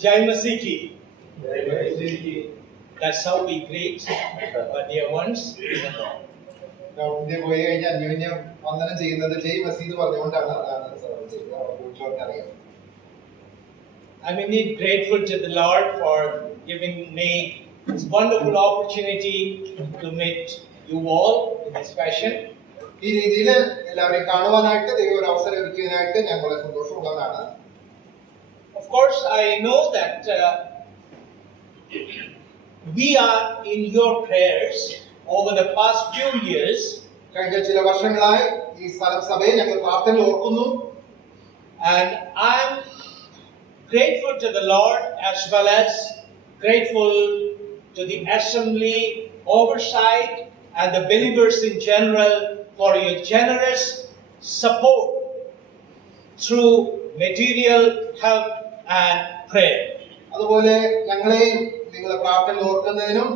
Jai Masiki. That's how we greet our dear ones in the Lord. India പോയി കഴിഞ്ഞാൽ അന്യോന്യം വന്ദനം ചെയ്യുന്നത് ജയ് മസീദ് പറഞ്ഞുകൊണ്ടാണ്. I'm indeed grateful to the Lord for giving me this wonderful opportunity to meet you all in this fashion. ഈ രീതിയിൽ എല്ലാവരെയും കാണുവാനായിട്ട് ദൈവം ഒരു അവസരം ഒരുക്കിയതിനായിട്ട് ഞാൻ വളരെ സന്തോഷമുള്ളവനാണ്. Of course, I know that we are in your prayers over the past few years. കഴിഞ്ഞ ചില വർഷങ്ങളായി ഈ സഭയെ ഞങ്ങൾ പ്രാർത്ഥനയിൽ ഓർക്കുന്നു. And I'm grateful to the Lord as well as grateful to the assembly oversight and the believers in general for your generous support through material help and prayer. അതുപോലെ ഞങ്ങളെയും നിങ്ങളെ പ്രാർത്ഥനയിൽ ഓർക്കുന്നതിനും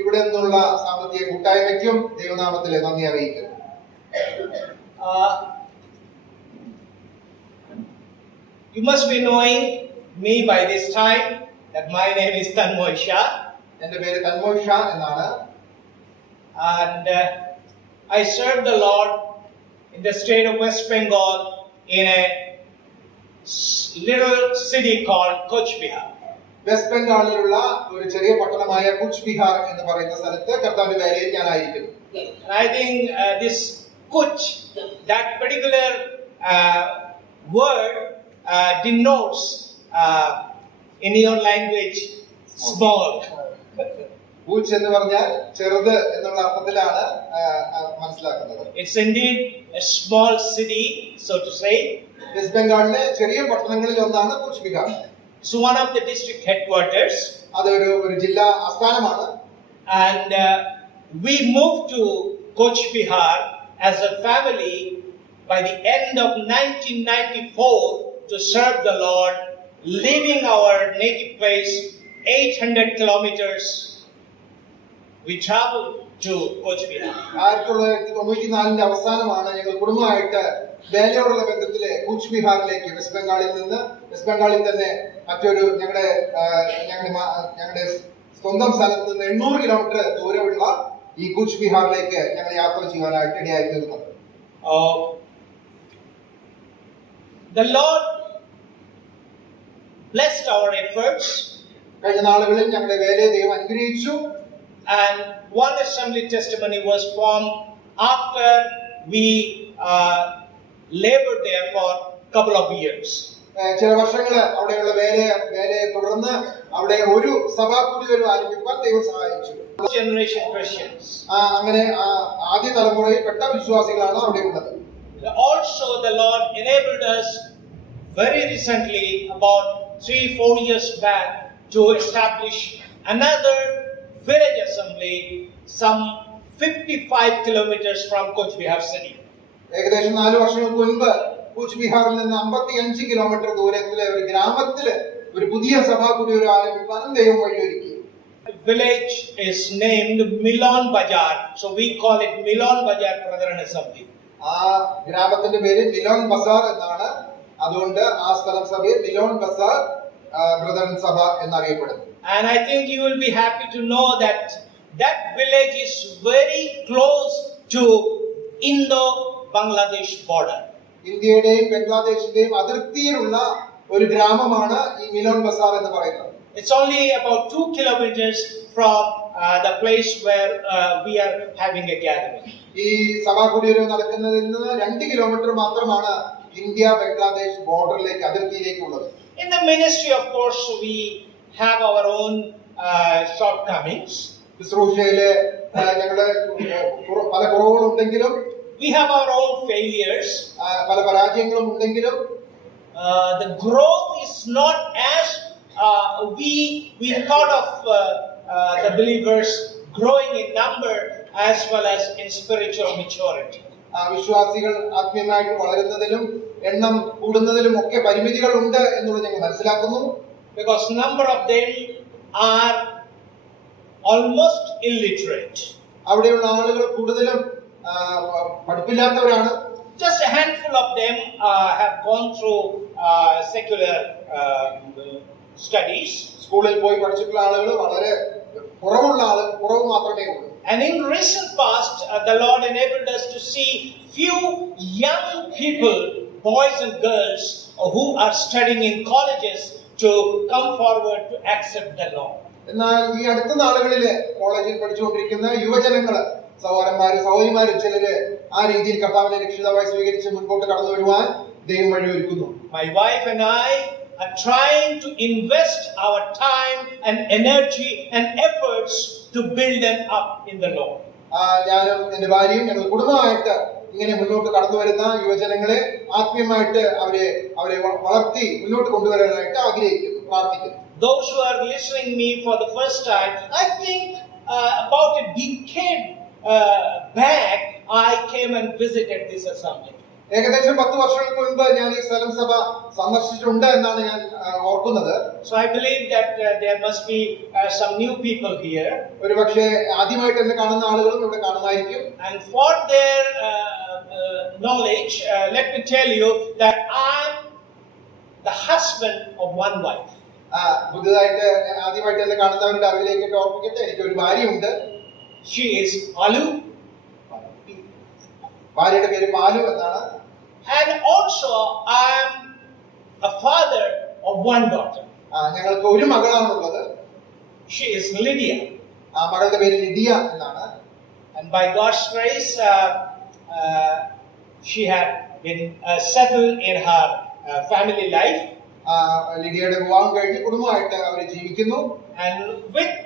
ഇവിടെ നിന്നുള്ള സാമ്പത്തിക കൂട്ടായ്മയ്ക്കും ദൈവനാമത്തിൽ നന്ദി അറിയിക്കുന്നു. You must be knowing me by this time that my name is Tanmoy Shah. എൻ്റെ പേര് തന്മോയ് ഷാ എന്നാണ്. And I serve the Lord in the state of West Bengal in a little city called Coach Bihar. West ബംഗാളിലുള്ള ഒരു ചെറിയ പട്ടണമായ കുച്ച് ബിഹാർ എന്ന് പറയുന്ന സ്ഥലത്ത് കർത്താവിന്റെ വേലയിൽ ഞാനായിരിക്കുന്നു. I think this Kuch, that particular word denotes in your language small. Cooch എന്ന് പറഞ്ഞാൽ ചെറുത് എന്നുള്ള അർത്ഥത്തിലാണ് മനസ്സിലാക്കുന്നത്. It's indeed a small city, so to say. West ബംഗാളിലെ ചെറിയ പട്ടണങ്ങളിൽ ഒന്നാണ് കുച്ച് Bihar. It's one of the district headquarters. അത് ഒരു ജില്ലാ ആസ്ഥാനമാണ്. And we moved to Coach Bihar as a family by the end of 1994 to serve the Lord, leaving our native place 800 kilometers. We traveled to Coach Bihar. 1994 അവസാനമാണ് ഞങ്ങൾ കുടുംബമായിട്ട് വേലയോടുള്ള ബന്ധത്തിലെ കൂച്ച് ബിഹാറിലേക്ക് വെസ്റ്റ് ബംഗാളിൽ തന്നെ മറ്റൊരു ഞങ്ങളുടെ സ്വന്തം സ്ഥലത്ത് നിന്ന് 800 കിലോമീറ്റർ ദൂരമുള്ള ഈ കൂച്ച് ബിഹാറിലേക്ക് ഞങ്ങൾ യാത്ര ചെയ്യാനായിട്ട് ഇടയായി തീർന്നത്. The Lord blessed our efforts. കഴിഞ്ഞ നാളുകളിൽ ഞങ്ങളുടെ വേലയെ ദൈവം അനുഗ്രഹിച്ചു. And one assembly testimony was formed after we labored there for a couple of years. ചില വർഷങ്ങൾ അവിടെയുള്ള വേലയെ തുടർന്ന് അവിടെ ഒരു സഭാകൂടി ആരംഭിക്കാൻ ദൈവം സഹായിച്ചു. Generation Christians. അങ്ങനെ ആദ്യ തലമുറയിൽപ്പെട്ട വിശ്വാസികളാണ് അവിടെ ഉള്ളത്. Also the Lord enabled us very recently, about 3-4 years back, to establish another village assembly some 55 kilometers from Coach Bihar city. ഏകദേശം 4 വർഷങ്ങൾക്ക് മുൻപ് കൂച്ച് ബിഹാറിൽ നിന്ന് 55 കിലോമീറ്റർ ദൂരത്തിലെ ഒരു ഗ്രാമത്തില് ഒരു പുതിയ സഭാകൂടി ആരംഭിക്കാനും ദൈവം വഴിയൊരുക്കി. The village is named Milon Bazaar, so we call it Milon Bazaar Brethren Assembly. ആ ഗ്രാമത്തിന്റെ പേര് മിലോൺ ബസാർ എന്നാണ്. അതുകൊണ്ട് ആ സ്ഥലം സഭയെ മിലോൺ ബസാർ ബ്രദറൻ സഭ എന്നറിയപ്പെടുന്നു. And I think you will be happy to know that that village is very close to Indo-Bangladesh border. ഇന്ത്യയുടെയും ബംഗ്ലാദേശിന്റെയും അതിർത്തിയിലുള്ള ഒരു ഗ്രാമമാണ് ഈ മിലോൺ ബസാർ എന്ന് പറയുന്നത്. It's only about 2 kilometers from the place where we are having a gathering. ഈ സഭാകുടീരം നടക്കുന്നതിൽ നിന്ന് 2 കിലോമീറ്റർ മാത്രമാണ് ഇന്ത്യ ബംഗ്ലാദേശ് ബോർഡറിലേക്ക് അതിർത്തിയിലേക്ക് ഉള്ളത്. In the ministry, of course, we have our own shortcomings. ശുശ്രൂഷയിലെ ഞങ്ങളുടെ പല കുറവുകളുണ്ടെങ്കിലും, we have our own failures. പല പരാജയങ്ങളും ഉണ്ടെങ്കിലും, the growth is not as we thought of the believers growing in number as well as in spiritual maturity. വിശ്വാസികൾ ആത്മീയമായിട്ട് വളരുന്നതിലും എണ്ണം കൂടുന്നതിലും ഒക്കെ പരിമിതികൾ ഉണ്ട് എന്നുള്ളത് ഞങ്ങൾ മനസ്സിലാക്കുന്നു. Because number of them are almost illiterate. അവിടെയുള്ള ആളുകൾ കൂടുതലും പഠിപ്പില്ലാത്തവരാണ്. Just a handful of them have gone through secular studies. സ്കൂളിൽ പോയി പഠിച്ചിട്ടുള്ള ആളുകൾ വളരെ കുറവ് മാത്രമേ ഉള്ളൂ. And in recent past, the Lord enabled us to see few young people, boys and girls, who are studying in colleges to come forward to accept the Lord. എന്നാൽ ഈ അടുത്ത നാളുകളില് കോളേജിൽ പഠിച്ചുകൊണ്ടിരിക്കുന്ന യുവജനങ്ങള്, സഹോദരന്മാര് സഹോദരിമാര് ചിലര് ആ രീതിയിൽ കർത്താവിനെ രക്ഷിതാവായി സ്വീകരിച്ച് മുൻപോട്ട് കടന്നു വരുവാൻ ദൈവം വഴിയൊരുക്കുന്നു. My wife and I are trying to invest our time and energy and efforts to build them up in the Lord. ഞാനും എന്റെ ഭാര്യയും ഞങ്ങൾ കുടുംബമായിട്ട് ഇങ്ങനെ മുന്നോട്ട് കടന്നു വരുന്ന യുവജനങ്ങളെ ആത്മീയമായിട്ട് അവരെ വളർത്തി മുന്നോട്ട് കൊണ്ടുവരാനായിട്ട് ആഗ്രഹിക്കുന്നു, പ്രാർത്ഥിക്കുന്നു. Those who are listening me for the first time, I think about a decade back, I came and visited this assembly. ഏകദേശം 10 വർഷങ്ങൾക്ക് മുൻപ് ഞാൻ ഈ സ്ഥലം സഭ സന്ദർശിച്ചിട്ടുണ്ട് എന്നാണ് ഞാൻ ഓർക്കുന്നത്. So I believe that there must be some new people here. ഒരുപക്ഷേ ആദ്യമായിട്ട് എന്നെ കാണുന്ന ആളുകളും ഇവിടെ കാണുമായിരിക്കും. And for their knowledge, let me tell you that I'm the husband of one wife. പുതുതായിട്ട് ആദ്യമായിട്ട് എന്നെ കാണുന്നവരുടെ അറിവിലേക്ക് ഓർപ്പിക്കട്ടെ, എനിക്ക് ഒരു ഭാര്യയുണ്ട്. She is Alu. ഭാര്യയുടെ പേര് പാലു എന്നാണ്. And also I'm a father of one daughter. ഞങ്ങൾക്ക് ഒരു മകളാണുള്ളത്. She is Lydia. ആ മകളുടെ പേര് ലിഡിയ എന്നാണ്. And by God's grace, she had been settled in her family life. ലിഡിയയുടെ വിവാഹം കഴിഞ്ഞ് കുടുംബമായിട്ട് അവർ ജീവിക്കുന്നു. And with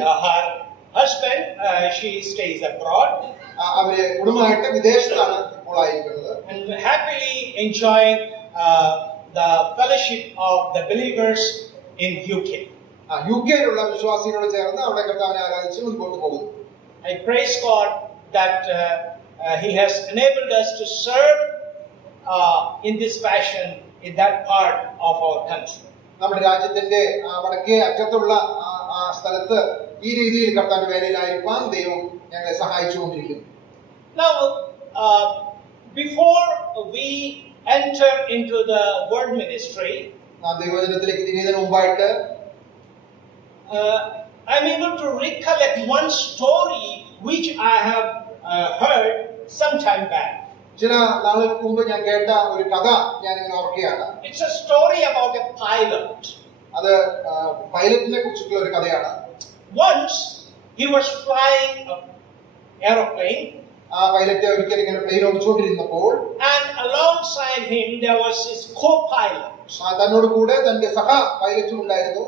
her husband, she stays abroad. അവര് കുടുംബമായിട്ട് വിദേശത്താണ് ഇപ്പോൾ ആയിരിക്കുന്നത്. And happily enjoying the fellowship of the believers in UK. യുകെയിലുള്ള വിശ്വാസികളോട് ചേർന്ന് അവിടെ കർത്താവിനെ ആരാധിച്ച് മുൻപോട്ട് പോകുന്നു. I praise God that He has enabled us to serve in this fashion in that part of our country. നമ്മുടെ രാജ്യത്തിന്റെ വടക്കേ അറ്റത്തുള്ള ആ സ്ഥലത്ത് ഈ രീതിയിൽ കർത്താവിന്റെ വേലയിലായിരിക്കാൻ ദൈവം ഞങ്ങളെ സഹായിച്ചുകൊണ്ടിരിക്കുന്നു. Now, before we enter into the word ministry, ദൈവവചനത്തിലേക്ക് തിരിയുന്നതിന് മുമ്പായിട്ട് I'm able to recollect one story which I have heard some time back. ചില നാളുകൾക്ക് മുമ്പ് ഞാൻ കേട്ട ഒരു കഥ ഞാൻ ഇങ്ങനെ ഓർക്കുകയാണ്. It's a story about a pilot. അത് പൈലറ്റിനെ കുറിച്ചുള്ള ഒരു കഥയാണ്. Once he was flying an aeroplane. ആ പൈലറ്റ് ഒരിക്കൽ ഇങ്ങനെ പ്ലെയിൻ ഓടിച്ചുകൊണ്ടിരുന്നപ്പോൾ And alongside him there was his co-pilot. തന്നോട് കൂടെ തന്റെ സഹ പൈലറ്റും ഉണ്ടായിരുന്നു.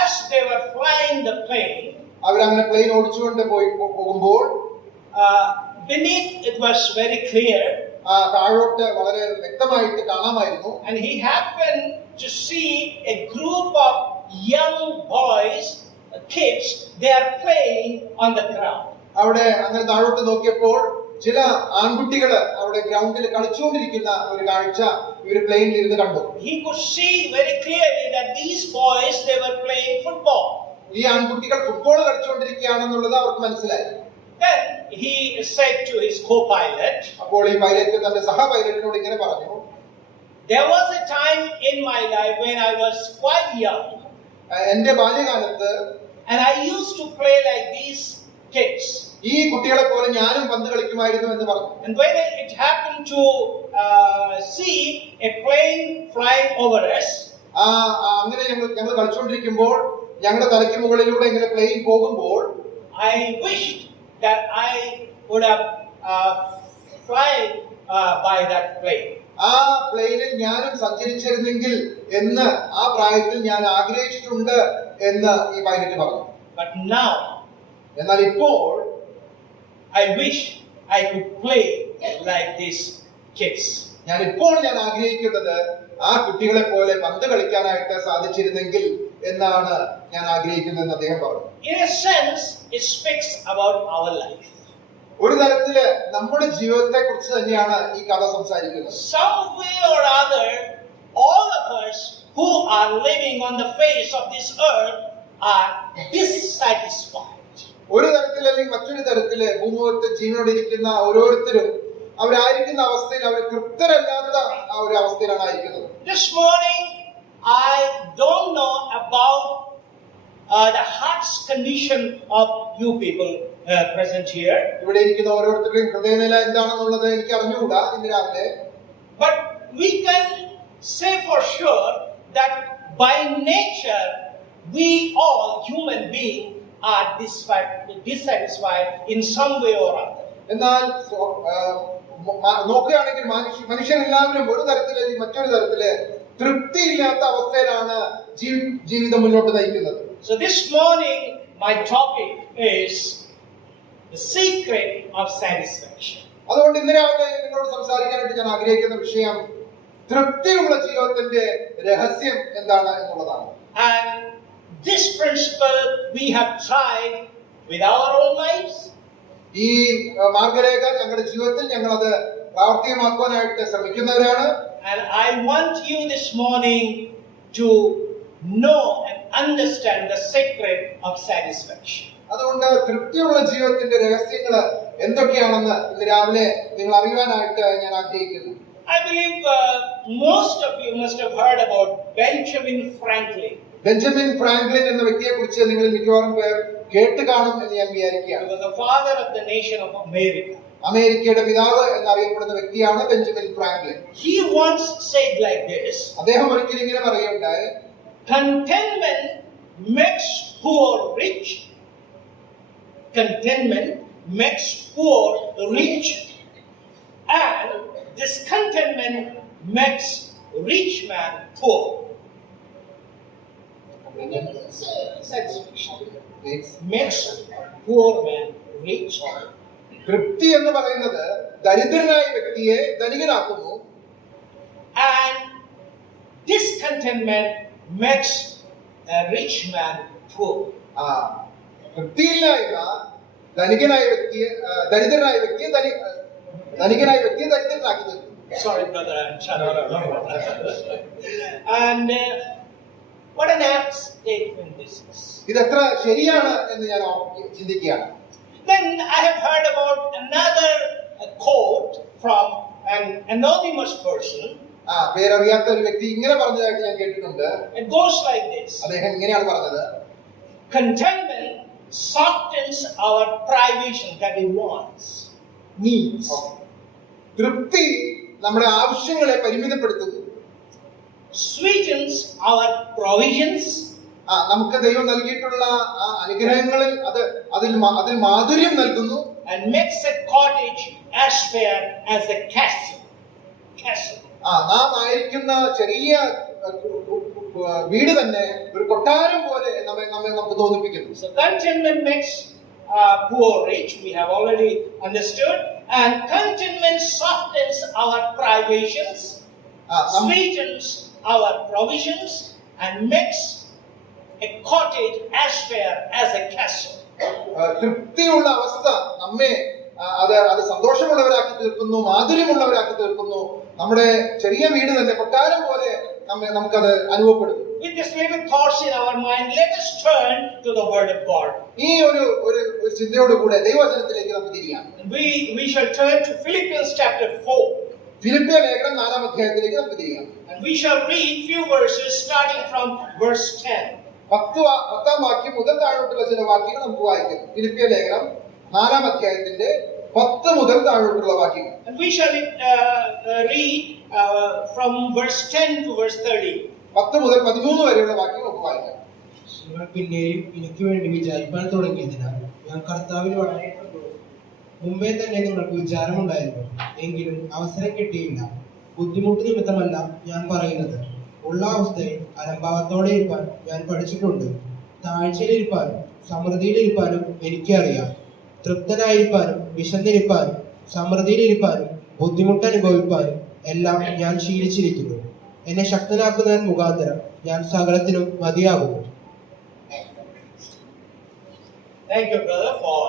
As they were flying the plane, അവരങ്ങനെ പ്ലെയിൻ ഓടിച്ചുകൊണ്ട് പോകുമ്പോൾ beneath it was very clear. താഴോട്ട് വളരെ വ്യക്തമായിട്ട് കാണാമായിരുന്നു. And he happened to see a group of young boys, kids, they are playing on the ground. അവിടെ അങ്ങനെ താഴോട്ട് നോക്കിയപ്പോൾ ചില ആൺകുട്ടികൾ അവിടെ ഗ്രൗണ്ടിൽ കളിച്ചുകൊണ്ടിരിക്കുന്ന ഒരു കാഴ്ച ഇവര് പ്ലെയിനിൽ ഇരുന്ന് കണ്ടു. He could see very clearly that these boys, they were playing football. ഈ ആൺകുട്ടികൾ ഫുട്ബോൾ കളിച്ചുകൊണ്ടിരിക്കുകയാണെന്നുള്ളത് അവർക്ക് മനസ്സിലായി. Then he said to his co-pilot, അപ്പോൾ ഈ പൈലറ്റ് തന്റെ സഹ പൈലറ്റിനോട് ഇങ്ങനെ പറഞ്ഞു, there was a time in my life when I was quite young. എന്റെ ബാല്യകാലത്ത് and I used to play like these kids. ഈ കുട്ടികളെ പോലെ ഞാനും പന്ത് കളിക്കുമായിരുന്നു എന്ന് പറഞ്ഞു. And when it happened to see a plane flying over us, അങ്ങനെ ഞങ്ങൾ കളിച്ചുകൊണ്ടിരിക്കുമ്പോൾ ഞങ്ങളുടെ തലയ്ക്ക് മുകളിലൂടെ ഇങ്ങനെ പ്ലെയിൻ പോകുമ്പോൾ I wished that I would have fly by that plane. ആ പ്ലെയിനിൽ ഞാനും സഞ്ചരിച്ചിരുന്നെങ്കിൽ എന്ന് ആ പ്രായത്തിൽ ഞാൻ ആഗ്രഹിച്ചിട്ടുണ്ട് എന്ന് ഈ പൈലറ്റ് പറഞ്ഞു. But now, എന്നാൽ ഇപ്പോൾ I wish I could play like these kids. ഞാൻ ആഗ്രഹിക്കുന്നത് ആ കുട്ടികളെ പോലെ പന്ത് കളിക്കാനായിട്ട് സാധിച്ചിരുന്നെങ്കിൽ എന്നാണ് ഞാൻ ആഗ്രഹിക്കുന്നത് എന്ന് അദ്ദേഹം പറഞ്ഞു. In a sense, it speaks about our life. ഒരു തരത്തില് നമ്മുടെ ജീവിതത്തെ കുറിച്ച് തന്നെയാണ് ഈ കഥ സംസാരിക്കുന്നത്. Some way or other, all of us who are living on the face of this earth are dissatisfied. ഒരു തരത്തിൽ അല്ലെങ്കിൽ മറ്റൊരു തരത്തില് ഭൂമുഖത്ത് ജീവനോടെ ഇരിക്കുന്ന ഓരോരുത്തരും അവരായിരിക്കുന്ന അവസ്ഥയിൽ അവർ തൃപ്തരല്ലാത്ത ആ ഒരു അവസ്ഥയിലാണ് ആയിരിക്കുന്നത്. This morning about the heart's condition of you people present here. ഇവിടെ ഇരിക്കുന്ന ഓരോരുത്തരുടെയും ഹൃദയനില എന്താണെന്നുള്ളത് എനിക്ക് അറിഞ്ഞുകൂടാ ഇന്ന് രാവിലെ. But we can say for sure that by nature we all human beings are dissatisfied in some way or other. എന്നാൽ നോക്കുകയാണെങ്കിൽ മനുഷ്യരെല്ലാവരും ഒരു തരത്തിൽ അല്ലെങ്കിൽ മറ്റൊരു തരത്തില് തൃപ്തിയില്ലാത്ത അവസ്ഥയിലാണ് ജീവിതം മുന്നോട്ട് നയിക്കുന്നത്. So this morning my topic is the secret of satisfaction. അതുകൊണ്ട് ഇന്ന് രാവിലെ നിങ്ങളോട് സംസാരിക്കാനായിട്ട് ഞാൻ ആഗ്രഹിക്കുന്ന വിഷയം തൃപ്തിയുള്ള ജീവിതത്തിന്റെ രഹസ്യം എന്താണ് എന്നുള്ളതാണ്. And this principle we have tried with our own lives. ഈ മാർഗരേഖ ഞങ്ങളുടെ ജീവിതത്തിൽ ഞങ്ങൾ അത് പ്രാവർത്തികമാക്കുവാനായിട്ട് ശ്രമിക്കുന്നവരാണ്. And I want you this morning to know and understand the secret of satisfaction. അതുകൊണ്ട് തൃപ്തിയുള്ള ജീവിതത്തിന്റെ രഹസ്യങ്ങൾ എന്തൊക്കെയാണെന്ന് ഇന്ന് രാവിലെ നിങ്ങൾ അറിയുവാനായിട്ട് ഞാൻ ആഗ്രഹിക്കുന്നു. I believe most of you must have heard about Benjamin Franklin. Benjamin Franklin എന്ന വ്യക്തിയെ കുറിച്ച് നിങ്ങൾ മിക്കവാറും പേർ കേട്ട് കാണും എന്ന് ഞാൻ വിചാരിക്കുകയാണ്. He was the father of the nation of America. അമേരിക്കയുടെ പിതാവ് എന്നറിയപ്പെടുന്ന വ്യക്തിയാണ് Benjamin Franklin. He once said like this. അദ്ദേഹം ഒരിക്കലും ഇങ്ങനെ പറയുകയുണ്ടായി, contentment makes poor rich. Contentment makes poor rich, and discontentment makes rich man poor. Satisfaction makes poor man rich. തൃപ്തി എന്ന് പറയുന്നത് ദരിദ്രനായ വ്യക്തിയെ ധനികനാക്കുന്നു. And discontentment makes a rich man poor. തൃപ്തിയില്ലായ്മ ദരിദ്രനായ വ്യക്തിയെ ദരിദ്രനാക്കി തീർക്കും. Sorry, brother, I'm sorry. And what an apt statement this is. ഇത് എത്ര ശരിയാണ് എന്ന് ഞാൻ ചിന്തിക്കുകയാണ്. Then I have heard about another quote from an anonymous person. പേരറിയാത്ത ഒരു വ്യക്തി ഇങ്ങനെ പറഞ്ഞതായിട്ട് ഞാൻ കേട്ടിട്ടുണ്ട്. It goes like this. അദ്ദേഹം ഇങ്ങനെയാണ് പറഞ്ഞത്, contentment softens our privation that we want, needs. തൃപ്തി നമ്മുടെ ആവശ്യങ്ങളെ പരിമിതപ്പെടുത്തുന്നു. Sweetens our provisions. നമുക്ക് ദൈവം നൽകിയിട്ടുള്ള അനുഗ്രഹങ്ങളിൽ അതിൽ മാധുര്യം നൽകുന്നു. And makes a cottage as fair as a castle. നാം ആയിരിക്കുന്ന ചെറിയ വീട് തന്നെ ഒരു കൊട്ടാരം പോലെ നമുക്ക് തോന്നിപ്പിക്കുന്നു. So contentment makes poor rich, we have already understood, and contentment softens our privations, sweetens our provisions, and makes a cottage as fair as a castle. തൃപ്തിയുള്ള അവസ്ഥ നമ്മെ അത് സന്തോഷമുള്ളവരാക്കി തീർക്കുന്നു, മാധുര്യമുള്ളവരാക്കി തീർക്കുന്നു. നമ്മുടെ ചെറിയ വീട് തന്നെ കൊട്ടാരം പോലെ നമുക്കത് അനുഭവപ്പെടുന്നു. With this little thoughts in our mind, let us turn to the word of God. ഈ ഒരു ചിന്തയോട് കൂടെ ദൈവവചനത്തിലേക്ക് നമുക്ക് തിരിയാം. We shall turn to Philippians chapter 4. ഫിലിപ്പിയ ലേഖനം 4-ാം അധ്യായത്തിലേക്ക് നമുക്ക് തിരിയാം. And we shall read few verses starting from verse 10. 10-ാം വാക്യം മുതൽ താഴോട്ടുള്ള ചില വാക്യങ്ങൾ നമുക്ക് വായിക്കാം. ഫിലിപ്പിയ ലേഖനം 4-ാം അധ്യായത്തിന്റെ 10 മുതൽ താഴോട്ടുള്ള വാക്യങ്ങൾ. And we shall read from verse 10 to verse 30. 10 മുതൽ 13 വരെയുള്ള വാക്യം നമുക്ക് വായിക്കാം. നിങ്ങൾ പിന്നെയും എനിക്ക് വേണ്ടി വിചാരിപ്പാൻ തുടങ്ങിയതിനാൽ ഞാൻ കർത്താവിൽ വളരെ മുമ്പേ തന്നെ നിങ്ങൾക്ക് വിചാരമുണ്ടായിരുന്നു, എങ്കിലും അവസരം കിട്ടിയില്ല. ബുദ്ധിമുട്ട് നിമിത്തമല്ല ഞാൻ പറയുന്നത്, ഉള്ള അവസ്ഥയിൽ അലംഭാവത്തോടെ ഇരിപ്പാൻ ഞാൻ പഠിച്ചിട്ടുണ്ട്. താഴ്ചയിലിരിപ്പാനും സമൃദ്ധിയിലിരിപ്പാനും എനിക്കറിയാം. തൃപ്തനായിരിക്കാനും വിശന്നിരിപ്പാനും സമൃദ്ധിയിലിരിപ്പാനും ബുദ്ധിമുട്ട് അനുഭവിപ്പാനും എല്ലാം ഞാൻ ശീലിച്ചിരിക്കുന്നു. എന്നെ ശക്തനാക്കുന്നവൻ മുഖാന്തരം ഞാൻ സകലത്തിനും മതിയാകുന്നു. Thank you, brother, for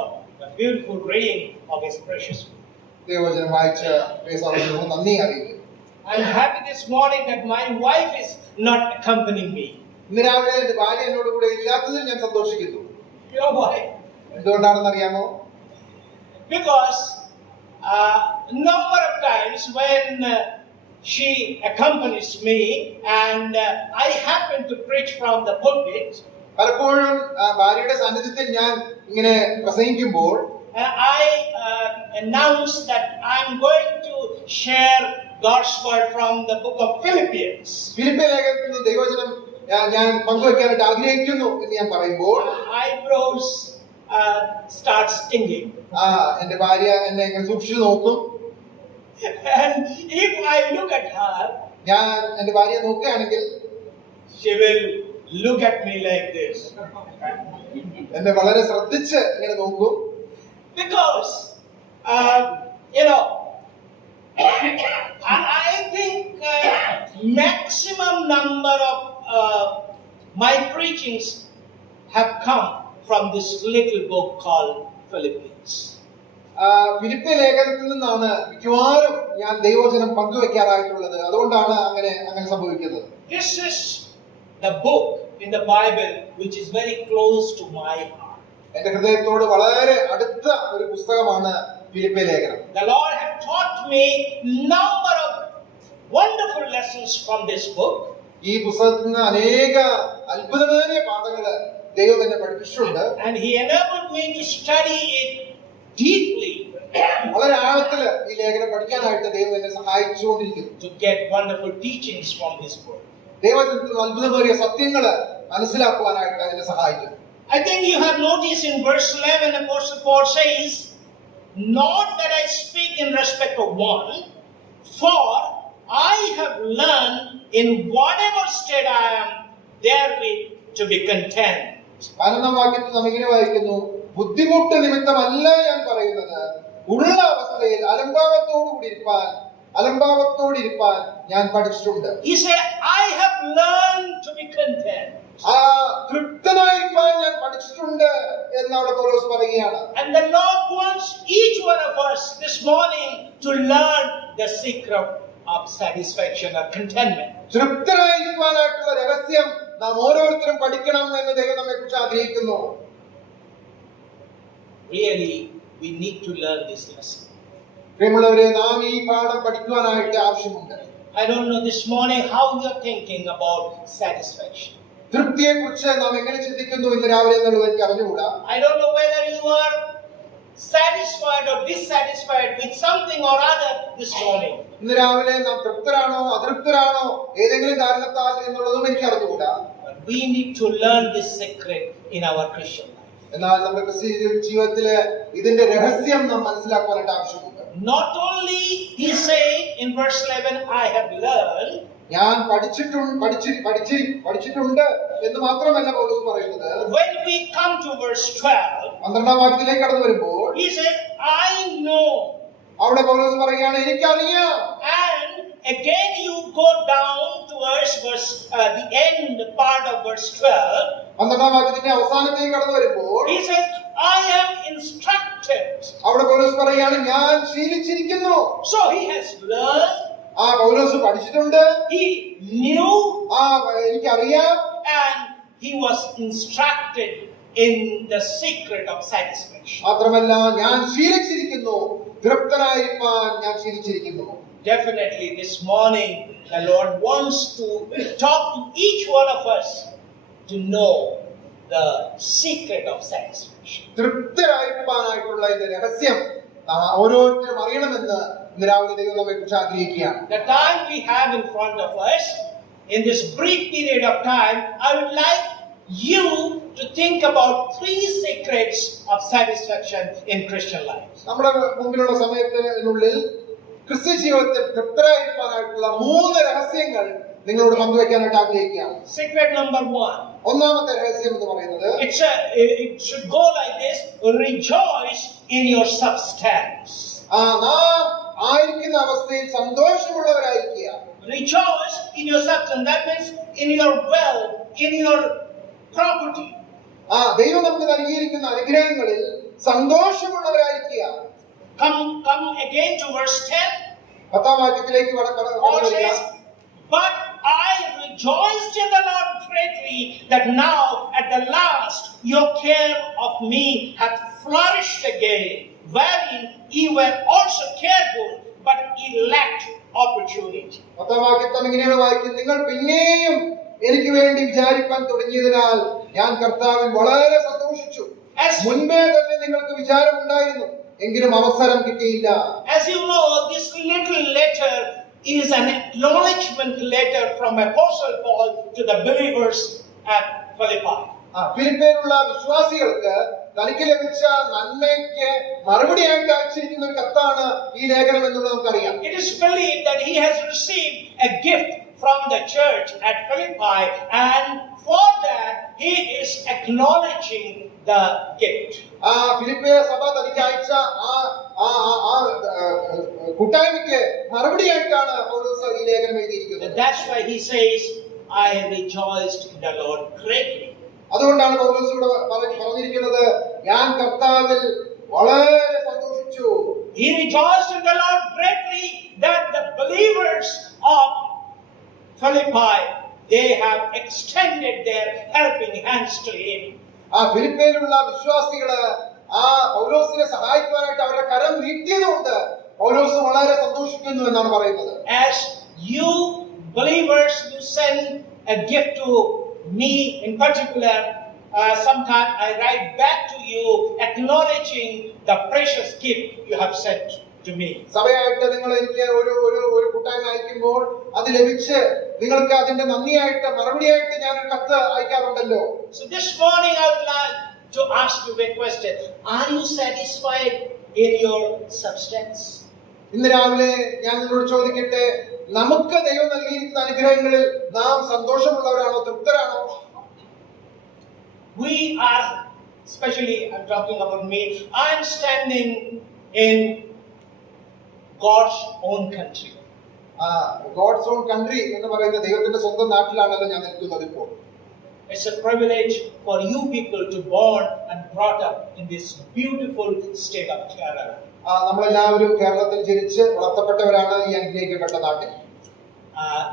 the beautiful reading of his precious book. ദൈവവചനം വായിച്ച പ്രിയസഹോദരന് നന്ദി അറിയിക്കുന്നു. I'm happy this morning that my wife is not accompanying me. ഇന്ന് രാവിലെ എന്റെ ഭാര്യ എന്നോട് കൂടെ ഇല്ലാത്തതിൽ ഞാൻ സന്തോഷിക്കുന്നു. You know why? എന്തുകൊണ്ടാണെന്ന് അറിയാമോ? Because number of times when she accompanies me, and I happen to preach from the pulpit. പലപ്പോഴും ഭാര്യയുടെ സാന്നിധ്യത്തിൽ ഞാൻ ഇങ്ങനെ പ്രസംഗിക്കുമ്പോൾ I announce that I'm going to share God's word from the book of Philippians. ഫിലിപ്പിയ ലേഖനത്തിൽ നിന്ന് ദൈവവചനം ഞാൻ പങ്കുവയ്ക്കാനായിട്ട് ആഗ്രഹിക്കുന്നു എന്ന് ഞാൻ പറയുമ്പോൾ Eyebrows start stinging. എന്റെ ഭാര്യ എന്നെ ഇങ്ങനെ സൂക്ഷിച്ചു നോക്കും. And if I look at her, ഞാൻ എന്റെ ഭാര്യയെ നോക്കുകയാണെങ്കിൽ she will look at me like this. എന്നെ വളരെ ശ്രദ്ധിച്ച് ഇങ്ങനെ നോക്കും. Because, I think maximum number of my preachings have come from this little book called Philippians. ഫിലിപ്പിയ ലേഖനത്തിൽ നിന്നാണ് മിക്കവാറും ഞാൻ ദൈവവചനം പങ്കുവെക്കാറായിട്ടുള്ളത്. അതുകൊണ്ടാണ് അങ്ങനെ സംഭവിക്കുന്നത്. This is the book in the Bible which is very close to my heart. എന്റെ ഹൃദയത്തോട് വളരെ അടുത്ത ഒരു പുസ്തകമാണ് ഫിലിപ്പിയ ലേഖനം. The Lord had taught me number of wonderful lessons from this book. ഈ പുസ്തകത്തിൽ നിന്ന് അനേക അത്ഭുതമേറിയ പാഠങ്ങൾ ദൈവം എന്നെ പഠിപ്പിച്ചിട്ടുണ്ട്. And He enabled me to study it deeply. വളരെ ആഴത്തിൽ ഈ ലേഖനം പഠിക്കാനായിട്ട് ദൈവം എന്നെ സഹായിച്ചുകൊണ്ടിരിക്കുന്നു. To get wonderful teachings from His word. ദൈവത്തിൽ അത്ഭുതമേറിയ സത്യങ്ങൾ മനസ്സിലാക്കുവാനായിട്ട് എന്നെ സഹായിക്കുന്നു. I think you have noticed in verse 11, Apostle Paul says, "Not that I speak in respect of one, for I have learned in whatever state I am therewith to be content." 11-ാം വാക്യത്തിൽ നാം ഇങ്ങനെ വായിക്കുന്നു, ബുദ്ധിമുട്ട് നിമിത്തമല്ല ഞാൻ പറയുന്നത്, ഉള്ള അവസ്ഥയിൽ അലംഭാവത്തോടിരിപ്പാൻ ഞാൻ പഠിച്ചിട്ടുണ്ട്. He said, "I have learned to be content." തൃപ്തനായിരിക്കാൻ ഞാൻ പഠിച്ചിട്ടുണ്ട് എന്ന് അവിടെ പൗലോസ് പറയുകയാണ്. And the Lord wants each one of us this morning to learn the secret of satisfaction or contentment. തൃപ്തനായിരിക്കാനായിട്ടുള്ള രഹസ്യം നാം ഓരോരുത്തരും പഠിക്കണം എന്ന് ദൈവം നമ്മെ കുറിച്ച് ആഗ്രഹിക്കുന്നു. Really, we need to learn this lesson. പ്രിയമുള്ളവരെ, നാം ഈ പാഠം പഠിക്കുവാനായിട്ട് ആവശ്യമുണ്ട്. I don't know this morning how you are thinking about satisfaction. തൃപ്തിയെ കുറിച്ച് നാം എങ്ങനെ ചിന്തിക്കുന്നു ഇന്ന് രാവിലെ എന്നുള്ളത് എനിക്ക് അറിഞ്ഞുകൂടാ. I don't know whether you are satisfied or dissatisfied with something or other this morning. ഇന്ന് രാവിലെ നാം തൃപ്തരാണോ അതൃപ്തരാണോ ഏതെങ്കിലും കാരണത്താൽ എന്നുള്ളതും എനിക്ക് അറിഞ്ഞുകൂടാ. But we need to learn this secret in our Christian life. എന്നാൽ നമ്മുടെ ക്രിസ്തീയ ജീവിതത്തിലെ ഇതിന്റെ രഹസ്യം നാം മനസ്സിലാക്കാനായിട്ട് ആവശ്യമുണ്ട്. Not only he said in verse 11, "I have learned," ഞാൻ പഠിച്ചിട്ടുണ്ട് എന്ന് മാത്രമല്ല പൗലോസ് പറയുന്നത്. when we come to verse 12, 12-ാം വാക്യത്തിലേക്ക് കടന്നു വരുമ്പോൾ he said, "I know." അവിടെ പൗലോസ് പറയുകയാണ്, എനിക്കറിയാം. And again you go down towards the end part of verse 12. 12-ാം വാക്യത്തിന്റെ അവസാനത്തേക്ക് കടന്നു വരുമ്പോൾ He says, "I am instructed." അവിടെ പൗലോസ് പറയുകയാണ്, ഞാൻ ശീലിച്ചിരിക്കുന്നു. So he has learned. പൗലോസ് പഠിച്ചിട്ടുണ്ട്. He knew. എനിക്കറിയാം. And he was instructed in the secret of satisfaction. മാത്രമല്ല, ഞാൻ ശീലിച്ചിരിക്കുന്നു, തൃപ്തനായിരിക്കാൻ ഞാൻ ശീലിച്ചിരിക്കുന്നു. Definitely this morning the Lord wants to talk to each one of us to know the secret of satisfaction. തൃപ്തരായിരിക്കാനായിട്ടുള്ള ഇതിന്റെ രഹസ്യം ഓരോരുത്തരും അറിയണമെന്ന് ഇന്ന് രാവിലെ ദൈവം നമ്മെ കുറിച്ച് ആഗ്രഹിക്കുകയാണ്. The time we have in front of us, in this brief period of time, I would like you to think about 3 secrets of satisfaction in Christian life. നമ്മുടെ മുമ്പിലുള്ള സമയത്തിനുള്ളിൽ ക്രിസ്ത്യ ജീവിതത്തിൽ തൃപ്തരായിരിക്കാനായിട്ടുള്ള 3 രഹസ്യങ്ങൾ നിങ്ങളോട് പങ്കുവെക്കാനായിട്ട് ആഗ്രഹിക്കുകയാണ്. Secret number 1. ഒന്നാമത്തെ രഹസ്യം എന്ന് പറയുന്നത് it should go like this: rejoice in your substance. നാം ആയിരിക്കുന്ന അവസ്ഥയിൽ സന്തോഷമുള്ളവരായിരിക്കുക. Rejoice in your substance. That means in your wealth, in your property. ദൈവം നമുക്ക് നൽകിയിരിക്കുന്ന അനുഗ്രഹങ്ങളിൽ സന്തോഷമുള്ളവരായിരിക്കുക. Come again to verse 10. 10-ാം വാക്യത്തിലേക്ക് Paul says, "But I rejoiced in the Lord greatly that now at the last your care of me hath flourished again, wherein ye were also careful, but ye lacked opportunity. 10-ാം വാക്യത്തിൽ ഇങ്ങനെയാണ് വായിക്കുന്നത്, നിങ്ങൾ പിന്നെയും എനിക്ക് വേണ്ടി വിചാരിപ്പാൻ തുടങ്ങിയതിനാൽ ഞാൻ കർത്താവിൽ വളരെ സന്തോഷിച്ചു. As, മുൻപേ തന്നെ നിങ്ങൾക്ക് വിചാരമുണ്ടായിരുന്നു, എങ്കിലും അവസരം കിട്ടിയില്ല. as you know, this little letter is an acknowledgement letter from Apostle Paul to the believers at Philippi. ഫിലിപ്പിയിലുള്ള വിശ്വാസികൾക്ക് തനിക്ക് ലഭിച്ച നന്മയ്ക്ക് മറുപടിയായിട്ട് അയച്ചിരിക്കുന്ന ഒരു കത്താണ് ഈ ലേഖനം എന്നുള്ളത് നമുക്കറിയാം. It is believed that he has received a gift from the church at Philippi, and for that he is acknowledging the gift. ഫിലിപ്പിയ സഭ തനിക്ക് അയച്ച കൂട്ടായ്മയ്ക്ക് മറുപടിയായിട്ടാണ് പൗലോസ് ഈ ലേഖനം എഴുതിയിരിക്കുന്നത്. That's why he says, I rejoiced in the Lord greatly. അതുകൊണ്ടാണ് പൗലോസ് ഇവിടെ പറഞ്ഞിരിക്കുന്നത്, ഞാൻ കർത്താവിൽ വളരെ സന്തോഷിച്ചു. He rejoiced in the Lord greatly that the believers of Philippi, they have extended their helping hands to him. ഫിലിപ്പിയിലുള്ള വിശ്വാസികള് പൗലോസിനെ സഹായിക്കുവാനായിട്ട് അവരുടെ കരം നീട്ടിയതുകൊണ്ട് പൗലോസ് വളരെ സന്തോഷിക്കുന്നു എന്നാണ് പറയുന്നത്. As you believers, you send a gift to me in particular, sometime I write back to you acknowledging the precious gift you have sent to me. സഭയായിട്ട് നിങ്ങൾ എനിക്ക് ഒരു കൂട്ടായ്മ അയക്കുമ്പോൾ അത് ലഭിച്ച് നിങ്ങൾക്ക് അതിന്റെ നന്ദിയായിട്ട് മറുപടിയായിട്ട് ഞാൻ ഒരു കത്ത് അയക്കാറുണ്ടല്ലോ. So this morning I would like to ask you a question. Are you satisfied in your substance? ഇന്ന് രാവിലെ ഞാൻ നിങ്ങളോട് ചോദിക്കട്ടെ, നമുക്ക് ദൈവം നൽകിയിരിക്കുന്ന അനുഗ്രഹങ്ങളിൽ നാം സന്തോഷമുള്ളവരാണോ, തൃപ്തരാണോ? We are, especially I'm talking about me, I'm standing in God's own country. God's own country എന്ന് പറയുന്ന ദൈവത്തിന്റെ സ്വന്തം നാട്ടിലാണല്ലോ ഞാൻ നിൽക്കുന്നത് ഇപ്പോൾ. It's a privilege for you people to born and brought up in this beautiful state of Kerala. നമ്മളെല്ലാവരും കേരളത്തിൽ ജനിച്ച് വളർത്തപ്പെട്ടവരാണ് ഈ അനുഗ്രഹിക്കപ്പെട്ട നാട്ടിൽ.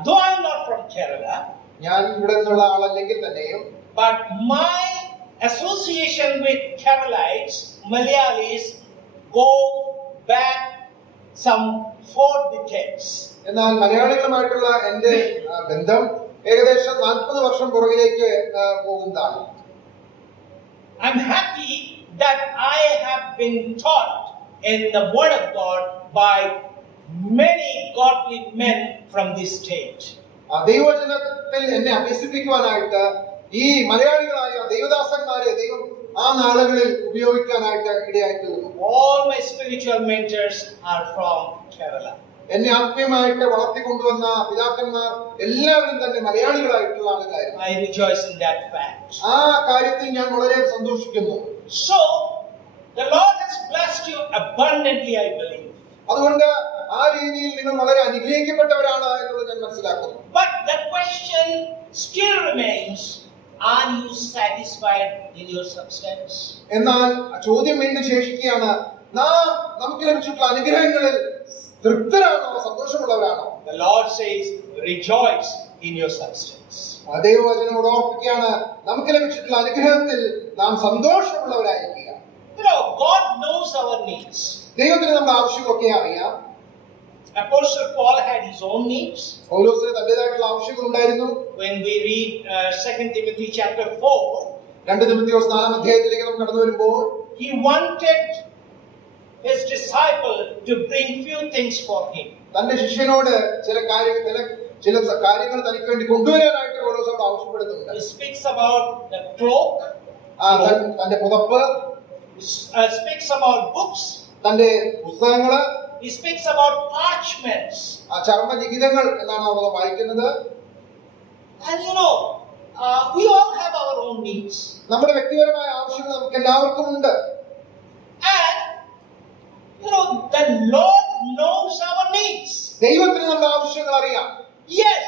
Though I'm not from Kerala, ഞാൻ ഇവിടെ നിന്നുള്ള ആളല്ലെങ്കിൽ തന്നെയും, but my association with Keralites, Malayalis, go back some 4 decades. എന്നാൽ മലയാളികളുമായിട്ടുള്ള എന്റെ ബന്ധം ഏകദേശം 40 വർഷം പുറകിലേക്ക് പോകുന്നതാണ്. I'm happy that I have been taught in the Word of God by many godly men from this state. ദൈവവചനത്തിൽ എന്നെ അഭ്യസിപ്പിക്കുവാനായിട്ട് ഈ മലയാളികളായ ദൈവദാസന്മാരെ ദൈവം ആ നാളുകളിൽ ഉപയോഗിക്കാനായിട്ട് ഇടയായിത്തീർന്നു. All my spiritual mentors are from Kerala. എന്നെ ആത്മീയമായിട്ട് വളർത്തിക്കൊണ്ടുവന്ന പിതാക്കന്മാർ എല്ലാവരും തന്നെ മലയാളികളായിട്ടുള്ള ആളുകളായിരുന്നു. I rejoice in that fact. ആ കാര്യത്തിൽ ഞാൻ വളരെ സന്തോഷിക്കുന്നു. So the Lord has blessed you abundantly, I believe. അതുകൊണ്ട് ആ രീതിയിൽ നിങ്ങൾ വളരെ അനുഗ്രഹിക്കപ്പെട്ടവരാണ് എന്നുള്ളത് ഞാൻ മനസ്സിലാക്കുന്നു. But the question still remains, are you satisfied in your substance? എന്നാൽ ചോദ്യം വീണ്ടും ശേഷിക്കുകയാണ്, നാം നമുക്ക് ലഭിച്ചിട്ടുള്ള അനുഗ്രഹങ്ങളിൽ തൃപ്തരാണോ, സന്തോഷമുള്ളവരാണോ? The Lord says, rejoice in your substance. ദൈവവചനോട് ഓർപ്പിക്കുകയാണ്, നമുക്ക് ലഭിച്ചിട്ടുള്ള അനുഗ്രഹത്തിൽ നാം സന്തോഷമുള്ളവരായിരിക്കുക. You know, God knows our needs. ദൈവത്തിന് നമ്മുടെ ആവശ്യങ്ങളൊക്കെ അറിയാം. Apostle Paul had his own needs. പൗലോസിന് തന്റേതായിട്ടുള്ള ആവശ്യങ്ങൾ ഉണ്ടായിരുന്നു. When we read 2 Timothy chapter 4, 2 തിമോഥെയോസ് 4-ാം അധ്യായത്തിലേക്ക് നാം കടന്നു വരുമ്പോൾ, he wanted his disciple to bring few things for him. തന്റെ ശിഷ്യനോട് ചില കാര്യങ്ങൾ തനിക്ക് വേണ്ടി കൊണ്ടുവരാനായിട്ട് പൗലോസ് ആവശ്യപ്പെടുന്നുണ്ട്. He speaks about the cloak, തന്റെ പുതപ്പ്, speaks about books, തന്റെ പുസ്തകങ്ങള്, he speaks about parchments. ചർമ്മലിഖിതങ്ങൾ എന്നാണ് നമ്മൾ വായിക്കുന്നത്. And you know, we all have our own needs. നമ്മുടെ വ്യക്തിപരമായ ആവശ്യങ്ങൾ നമുക്ക് എല്ലാവർക്കും ഉണ്ട്. And you know, the Lord knows our needs. ദൈവത്തിന് നമ്മുടെ ആവശ്യങ്ങൾ അറിയാം. Yes,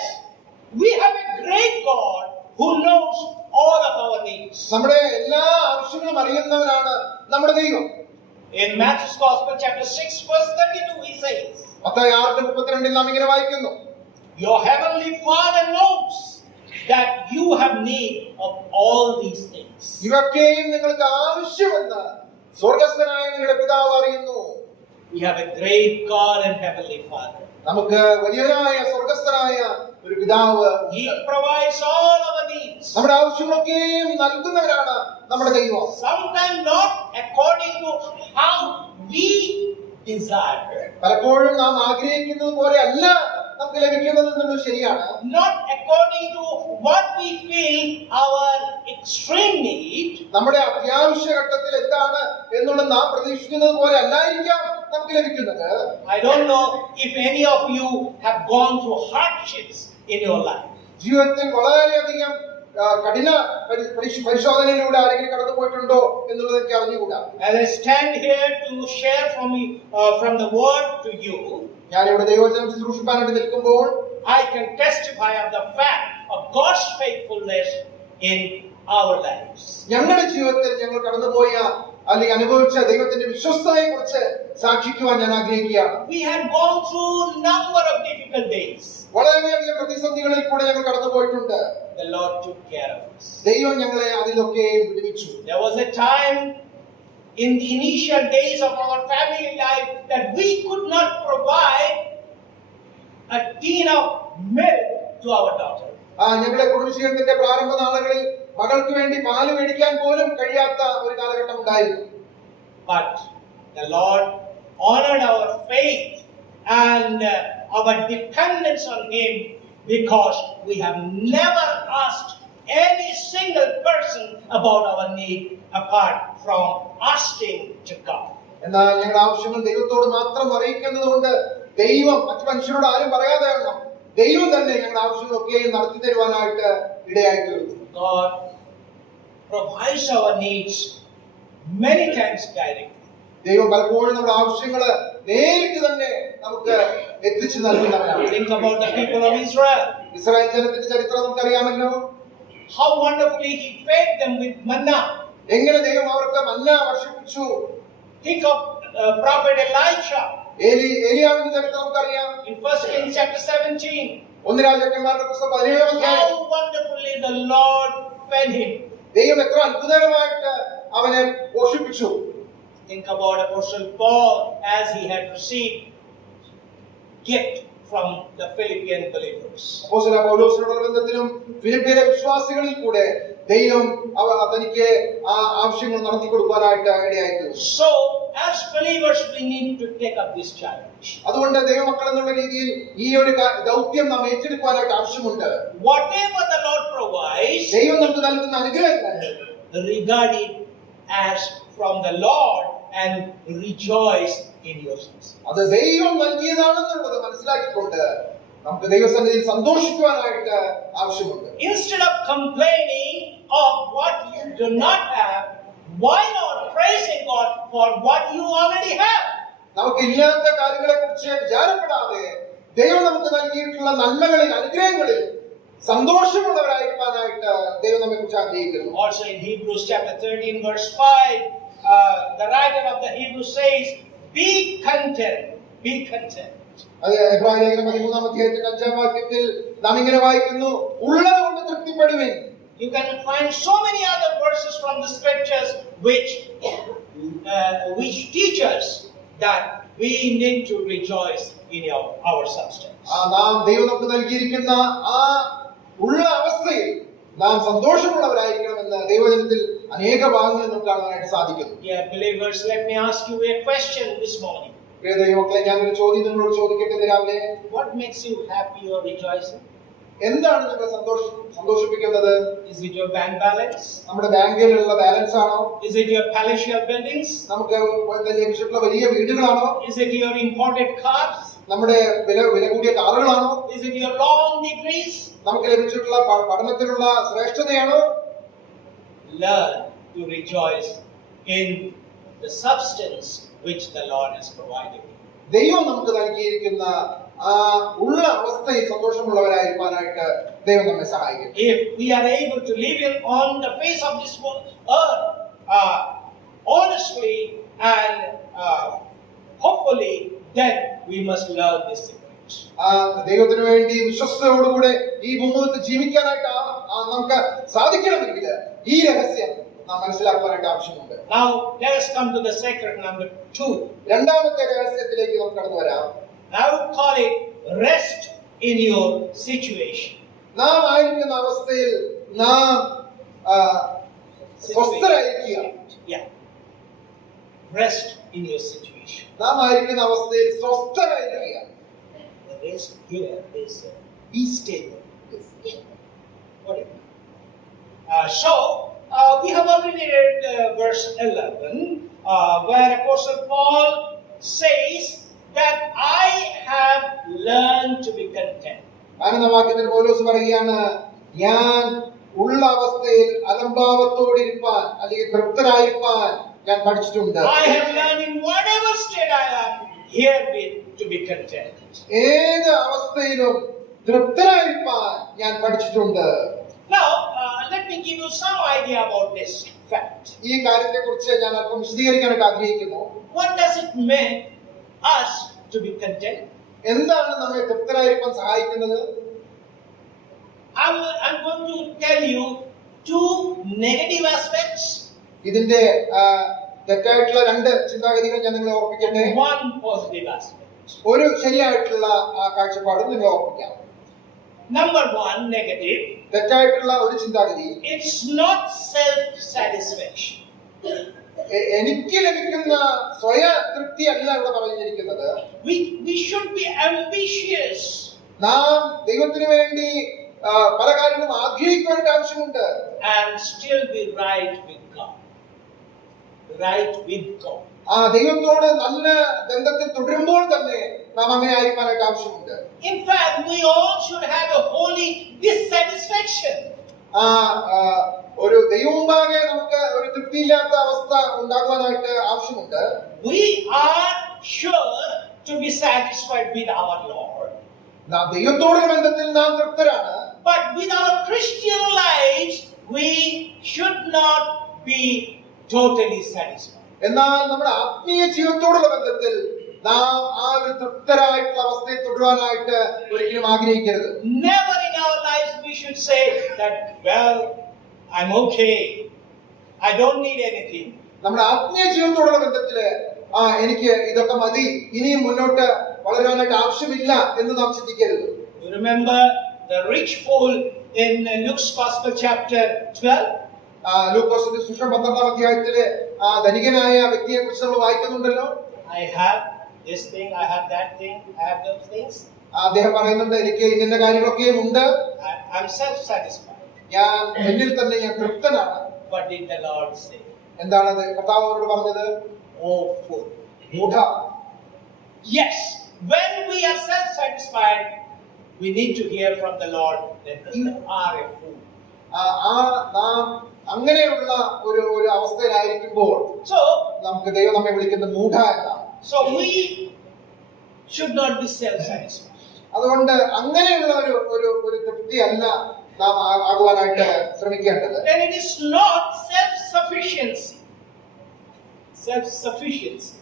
we have a great God who knows all of our needs. നമ്മുടെ എല്ലാ ആവശ്യങ്ങളും അറിയുന്നവനാണ് നമ്മുടെ ദൈവം. In Matthew's Gospel chapter 6 verse 32 he says, മത്തായി 6:32 നാം ഇങ്ങനെ വായിക്കുന്നു, your heavenly Father knows that you have need of all these things. ഇവയൊക്കെയും നിങ്ങൾക്ക് ആവശ്യമെന്ന് സ്വർഗ്ഗസ്ഥനായ നിങ്ങളുടെ പിതാവ് അറിയുന്നു. We have a great God and heavenly Father. നമുക്ക് വലിയവനായ സ്വർഗസ്ഥനായ ഒരു പിതാവ്. He provides all our needs. നമ്മുടെ ആവശ്യങ്ങളൊക്കെയും നൽകുന്നവരാണ് നമ്മുടെ ദൈവം. Sometimes not according to how we desire. പലപ്പോഴും നാം ആഗ്രഹിക്കുന്നത് പോലെ അല്ല നമുക്ക് ലഭിക്കുന്നത് എന്നുള്ളത് ശരിയാണ്. Not according to what we feel our extreme need. നമ്മുടെ അത്യാവശ്യ ഘട്ടത്തിൽ എന്താണ് എന്നുള്ളത് നാം പ്രതീക്ഷിക്കുന്നത് പോലെ അല്ലായിരിക്കാം നമുക്ക് ലഭിക്കുന്നത്. I don't know if any of you have gone through hardships in your life. ജീവിതത്തിൽ വളരെയധികം കഠിന പരിശോധനയിലൂടെ ആരെങ്കിലും കടന്നു പോയിട്ടുണ്ടോ എന്നുള്ളത് എനിക്ക് അറിഞ്ഞുകൂടാ. As I stand here to share from the word to you, ഞാനിവിടെ ദൈവവചനം ശുശ്രൂഷിപ്പാനായിട്ട് നിൽക്കുമ്പോൾ I can testify of the fact of God's faithfulness in our lives. ഞങ്ങളുടെ ജീവിതത്തിൽ ഞങ്ങൾ കടന്നുപോയ അല്ലെങ്കിൽ അനുഭവിച്ച ദൈവത്തിന്റെ വിശ്വസ്തതയെ കുറിച്ച് സാക്ഷിക്കുവാൻ ഞാൻ ആഗ്രഹിക്കുകയാണ്. We have gone through number of difficult days. വളരെയധികം പ്രതിസന്ധികളിൽ കൂടെ ഞങ്ങൾ കടന്നുപോയിട്ടുണ്ട്. The Lord took care of us. ദൈവം ഞങ്ങളെ അതിലൊക്കെ വിടുവിച്ചു. There was a time in the initial days of our family life that we could not provide a tin of milk to our daughter. ഞങ്ങളുടെ കുടുംബജീവിതത്തിന്റെ പ്രാരംഭ നാളുകളിൽ മകൾക്ക് വേണ്ടി പാല് മേടിക്കാൻ പോലും കഴിയാത്ത ഒരു കാലഘട്ടം ഉണ്ടായിരുന്നു. But the Lord honored our faith and our dependence on Him, because we have never asked any single person about our need apart from asking to God. എന്നാൽ ഞങ്ങളുടെ ആവശ്യങ്ങൾ ദൈവത്തോട് മാത്രം അറിയിക്കുന്നത് കൊണ്ട് ദൈവം മറ്റു മനുഷ്യരോട് ആരും പറയാതെ വേണം ദൈവം തന്നെ ഞങ്ങളുടെ ആവശ്യങ്ങളൊക്കെ നടത്തി തരുവാനായിട്ട് ഇടയായി തീർന്നു. God provides our needs many times directly. ദൈവം പലപ്പോഴും നമ്മുടെ ആവശ്യങ്ങൾ നേരിട്ട് തന്നെ നമുക്ക് എത്തിച്ചു നൽകുന്നവരാണ്. Think about the people of Israel. Israel ജനത്തിന്റെ ചരിത്രം നമുക്കറിയാമല്ലോ. How wonderfully He fed them with manna. എങ്ങനെ ദൈവം അവർക്ക് മന്ന വർഷിപ്പിച്ചു. Think of prophet Elisha. ഏലിയാവിന്റെ ചരിത്രം നമുക്കറിയാം. In 1 Kings chapter 17. ഒന്ന് രാജാക്കന്മാരുടെ പുസ്തകം 17-ാം അധ്യായം. How wonderfully the Lord fed him. ദൈവം എത്ര അത്ഭുതകരമായിട്ട് അവനെ പോഷിപ്പിച്ചു. Think about Apostle Paul as he had received gift from the Philippian believers. അപ്പോസ്തലനായ പൗലോസിനോടുള്ള ബന്ധത്തിലും ഫിലിപ്പിയിലെ വിശ്വാസികളിൽ കൂടെ ദൈവം തനിക്ക് ആ ആവശ്യങ്ങൾ നടത്തി കൊടുക്കാനായിട്ട് ഇടയായിത്തീർന്നു. So as believers we need to take up this challenge. അതുകൊണ്ട് ദൈവമക്കൾ എന്നുള്ള രീതിയിൽ ഈ ഒരു ദൗത്യം നാം ഏറ്റെടുക്കാനായിട്ട് ആവശ്യമുണ്ട്. Whatever the Lord provides, ദൈവം നമുക്ക് നൽകുന്ന അനുഗ്രഹങ്ങൾ regard it as from the Lord and rejoice in your success. അത് ദൈവം നൽകിയതാണെന്നുള്ളത് മനസ്സിലാക്കിക്കൊണ്ട് നമുക്ക് ദൈവസന്നിധിയിൽ സന്തോഷിക്കുവാനായിട്ട് ആവശ്യമുണ്ട്. Instead of complaining of what you do not have, why not praising God for what you already have? നമുക്ക് ഇല്ലാത്ത കാര്യങ്ങളെ കുറിച്ച് വിചാരപ്പെടാതെ ദൈവം നമുക്ക് നൽകിയിട്ടുള്ള നന്മകളിൽ അനുഗ്രഹങ്ങളിൽ സന്തോഷമുള്ളവരായിരിക്കാനായിട്ട് ദൈവം നമ്മെ കുറിച്ച് ആഗ്രഹിക്കുന്നു. Also in Hebrews chapter 13 verse 5, the writer of the Hebrews says, be content, be content. അത് എബ്രായ ലേഖനം 13-ാം അധ്യായത്തിന്റെ 5-ാം വാക്യത്തിൽ നാം ഇങ്ങനെ വായിക്കുന്നു, ഉള്ളതുകൊണ്ട് തൃപ്തിപ്പെടുവിൻ. You can find so many other verses from the scriptures which teach us that we need to rejoice in our substance. നാം ദൈവം നമുക്ക് നൽകിയിരിക്കുന്ന ആ ഉള്ള അവസ്ഥയിൽ നാം സന്തോഷമുള്ളവരായിരിക്കണമെന്ന് ദൈവവചനത്തിൽ അനേക ഭാഗങ്ങളിൽ നമുക്ക് കാണാനായിട്ട് സാധിക്കുന്നു. Yeah, believers, let me ask you a question this morning. പ്രിയ ദൈവമക്കളെ, ഞാൻ ഒരു ചോദ്യം നിങ്ങളോട് ചോദിക്കട്ടെ രാവിലെ. What makes you happy or rejoicing? എന്താണ് നിങ്ങളെ സന്തോഷിപ്പിക്കുന്നത്? Is it your bank balance? നമ്മുടെ ബാങ്കിലുള്ള ബാലൻസ് ആണോ? Is it your palatial buildings? നമുക്ക് ലഭിച്ചിട്ടുള്ള വലിയ വീടുകളാണോ? Is it your imported cars? നമ്മുടെ വില കൂടിയ കാറുകളാണോ? Is it your long degrees? നമുക്ക് ലഭിച്ചിട്ടുള്ള പഠനത്തിലുള്ള ശ്രേഷ്ഠതയാണോ? Learn to rejoice in the substance which the Lord has provided. ദൈവം നമുക്ക് നൽകിയിരിക്കുന്ന ആ ഉള്ള അവസ്ഥയിൽ സന്തോഷമുള്ളവരായിരിക്കാനായിട്ട് ദൈവം നമ്മെ സഹായിക്കും. If we are able to live on the face of this earth honestly and hopefully, then we must learn this secret. ദൈവത്തിന് വേണ്ടി വിശ്വസ്തയോടുകൂടെ ഈ ഭൂമുഖത്ത് ജീവിക്കാനായിട്ട് നമുക്ക് സാധിക്കണമെങ്കിൽ ഈ രഹസ്യം നാം മനസ്സിലാക്കുവാനായിട്ട് ആവശ്യമുണ്ട്. Now let us come to the secret number 2. രണ്ടാമത്തെ രഹസ്യത്തിലേക്ക് നമുക്ക് കടന്നു വരാം. I would call it rest in your situation. നാം ആയിരിക്കുന്ന അവസ്ഥയിൽ നാം സ്വസ്ഥരായിരിക്കുക. Yeah. Rest in your situation. നാം ആയിരിക്കുന്ന അവസ്ഥയിൽ സ്വസ്ഥരായിരിക്കുക. The rest here is be stable. What it means. We have already read verse 11, where Apostle Paul says that I have learned to be content. വാക്യത്തിൽ പൗലോസ് പറയുകയാണ്, ഞാൻ ഉള്ള അവസ്ഥയിൽ അലംഭാവത്തോടിരിപ്പാൻ അല്ലെങ്കിൽ തൃപ്തരായിരിക്കാൻ ഞാൻ പഠിച്ചിട്ടുണ്ട്. I have learned in whatever state I am herewith to be content. ഏത് അവസ്ഥയിലും തൃപ്തരായിരിക്കാൻ ഞാൻ പഠിച്ചിട്ടുണ്ട്. Now, let me give you some idea about this fact. ഈ കാര്യത്തെക്കുറിച്ച് ഞാൻ അല്പം വിശദീകരിക്കാനായിട്ട് ആഗ്രഹിക്കുന്നു. What does it mean us to be content? എന്താണ് നമ്മെ തൃപ്തരായിരിക്കാൻ സഹായിക്കുന്നത്? I'm going to tell you two negative aspects. ഇതിന്റെ തെറ്റായിട്ടുള്ള രണ്ട് ചിന്താഗതികൾ ഞാൻ നിങ്ങളെ ഓർപ്പിക്കട്ടെ. One positive aspect. ഒരു ശരിയായിട്ടുള്ള കാഴ്ചപ്പാടും നിങ്ങളെ ഓർപ്പിക്കാം. Number one, negative. തെറ്റായിട്ടുള്ള ഒരു ചിന്താഗതി, It's not self-satisfaction. എനിക്ക് ലഭിക്കുന്ന സ്വയ തൃപ്തി അല്ല ഇവിടെ പറഞ്ഞിരിക്കുന്നത്. We should be ambitious. നാം ദൈവത്തിന് വേണ്ടി പല കാര്യങ്ങളും ആഗ്രഹിക്കേണ്ട ആവശ്യമുണ്ട്. And still be right with God. Right with God. ദൈവത്തോട് നല്ല ബന്ധത്തിൽ തുടരുമ്പോൾ തന്നെ നാം അങ്ങനെ ആയിരിക്കാനായിട്ട് ആവശ്യമുണ്ട്. In fact, we all should have a holy dissatisfaction. ഒരു ദൈവമുമ്പാകെ നമുക്ക് ഒരു തൃപ്തിയില്ലാത്ത അവസ്ഥ ഉണ്ടാകുവാനായിട്ട് ആവശ്യമുണ്ട്. We are sure to be satisfied with our Lord. നാം ദൈവത്തോടുള്ള ബന്ധത്തിൽ നാം തൃപ്തരാണ്. But with our Christian lives, we should not be totally satisfied. എന്നാൽ നമ്മുടെ ആത്മീയ ജീവിതത്തോടുള്ള ബന്ധത്തിൽ നാം ആ ഒരു തൃപ്തരായിട്ടുള്ള അവസ്ഥയിൽ തുടരാനായിട്ട് ഒരിക്കലും ആഗ്രഹിക്കരുത്. Never in our lives we should say that, well, I'm okay. I don't need anything. നമ്മുടെ ആത്മീയ ജീവിതത്തോടുള്ള ബന്ധത്തില് എനിക്ക് ഇതൊക്കെ മതി, ഇനിയും മുന്നോട്ട് വളരാനായിട്ട് ആവശ്യമില്ല എന്ന് നാം ചിന്തിക്കരുത്. You remember the rich fool in Luke's Gospel chapter 12? ലൂക്കോസിന്റെ സുവിശേഷം 12-ാം അധ്യായത്തിലെ ധനികനായ വ്യക്തിയെ കുറിച്ച് നമ്മൾ വായിക്കുന്നുണ്ടല്ലോ. I have this thing, I have that thing, I have those things. അദ്ദേഹം പറയുന്നുണ്ട്, എനിക്ക് ഇന്ന കാര്യങ്ങളൊക്കെയും ഉണ്ട്, I'm self-satisfied. ഞാൻ എന്നിൽ തന്നെ ഞാൻ തൃപ്തനാണ്. What did the Lord say? എന്താണത് കർത്താവ് അവരോട് പറഞ്ഞത്? Oh fool. മൂഢ. Yes, when we are self-satisfied, we need to hear from the Lord that you are a fool. നാം അങ്ങനെയുള്ള ഒരു അവസ്ഥയിലായിരിക്കുമ്പോൾ നമുക്ക് ദൈവം നമ്മെ വിളിക്കുന്നത് മൂഢ എന്നാണ്. So we should not be self-satisfied. അതുകൊണ്ട് അങ്ങനെയുള്ള ഒരു തൃപ്തി അല്ല നാം ആകുവാനായിട്ട് ശ്രമിക്കേണ്ടത്. And it is not self-sufficiency. Self-sufficiency.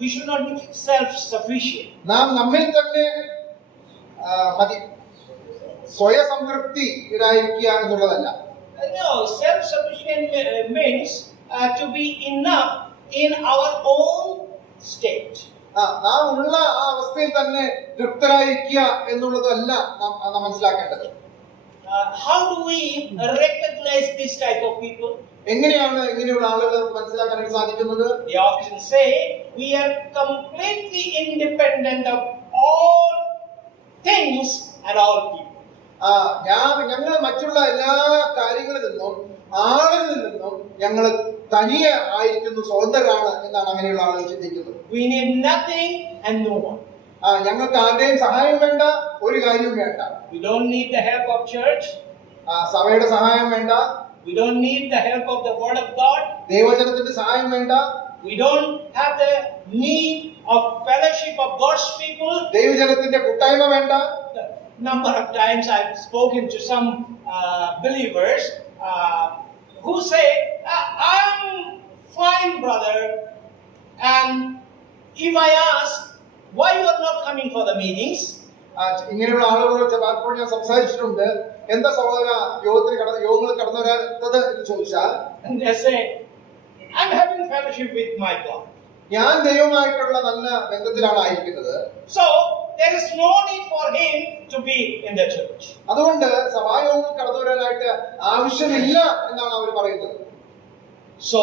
We should not be self-sufficient. നാം നമ്മിൽ തന്നെ മതി, സ്വയസംതൃപ്തിയിലായിരിക്കുക എന്നുള്ളതല്ല. No, self-sufficient means to be enough in our own state. നാം ഉള്ള ആ അവസ്ഥയിൽ തന്നെ തൃപ്തരായിരിക്കുക എന്നുള്ളതല്ല നാം മനസ്സിലാക്കേണ്ടത്. How do we recognize this type of people? എങ്ങനെയാണ് ഇങ്ങനെയുള്ള ആളുകളെ മനസ്സിലാക്കാൻ സാധിക്കുന്നത്? They often say we are completely independent of all things and all people. ഞങ്ങൾ മറ്റുള്ള എല്ലാ കാര്യങ്ങളിൽ നിന്നും ആളുകളിൽ നിന്നും ഞങ്ങൾ തനിയെ ആയിരിക്കുന്നു, സ്വതന്ത്രരാണ് എന്നാണ് അങ്ങനെയുള്ള ആളുകൾ ചിന്തിക്കുന്നത്. We need nothing and no one. ഞങ്ങൾക്ക് ആരുടെയും സഹായം വേണ്ട, ഒരു കാര്യവും വേണ്ട. We don't need the help of church. സഭയുടെ സഹായം വേണ്ട. We don't need the help of the word of God. ദൈവവചനത്തിന്റെ സഹായം വേണ്ട. We don't have the need of fellowship of God's people. ദൈവജനത്തിന്റെ കൂട്ടായ്മ വേണ്ട. Number of times I've spoken to some believers who say, I'm fine, brother. And if I ask, why you are not coming for the meetings? ഇങ്ങനെയുള്ള ആളുകളോട് പലപ്പോഴും ഞാൻ സംസാരിച്ചിട്ടുണ്ട്, എന്താ സഹോദര യോഗങ്ങൾ കടന്നു വരാത്തത് എന്ന് ചോദിച്ചാൽ, and they say, I'm having fellowship with my God. ഞാൻ ദൈവമായിട്ടുള്ള നല്ല ബന്ധത്തിലാണ് ആയിരിക്കുന്നത്. So there is no need for him to be in the church. അതുകൊണ്ട് സഭായോഗങ്ങൾ കടന്നു വരാനായിട്ട് ആവശ്യമില്ല എന്നാണ് അവർ പറയുന്നത്. So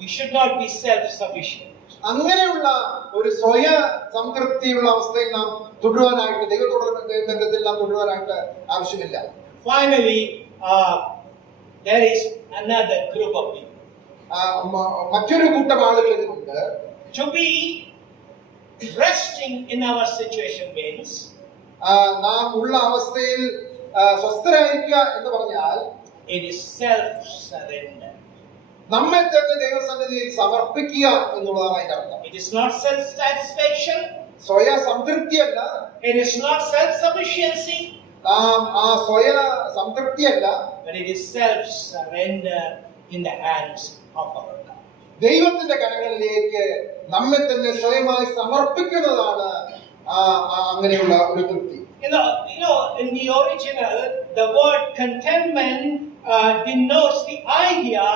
we should not be self-sufficient. അങ്ങനെയുള്ള ഒരു സ്വയ സംതൃപ്തിയുള്ള അവസ്ഥയിൽ നാം തുടരുവാനായിട്ട് ദൈവത്തോടുള്ള ബന്ധത്തിൽ നാം തുടരുവാനായിട്ട് ആവശ്യമില്ല. Finally, there is another group of people. മറ്റൊരു കൂട്ടം ആളുകൾ ഇതിനുണ്ട്. To be resting in our situation means നാം ഉള്ള അവസ്ഥയിൽ സ്വസ്ഥരായിരിക്കുക എന്ന് പറഞ്ഞാൽ it is self-surrender. നമ്മെ തന്നെ ദൈവസന്നിധിയിൽ സമർപ്പിക്കുക എന്നുള്ളതാണ് അതിന്റെ അർത്ഥം. It is not self-satisfaction. സ്വയ സംതൃപ്തിയല്ല. It is not self-sufficiency. ആ സ്വയ സംതൃപ്തിയല്ല. But it is self-surrender in the hands of our God. ദൈവത്തിന്റെ കരങ്ങളിലേക്ക് നമ്മെ തന്നെ സ്വയമായി സമർപ്പിക്കുന്നതാണ് അങ്ങനെയുള്ള ഒരു തൃപ്തി. You know, in the original, the word contentment denotes the idea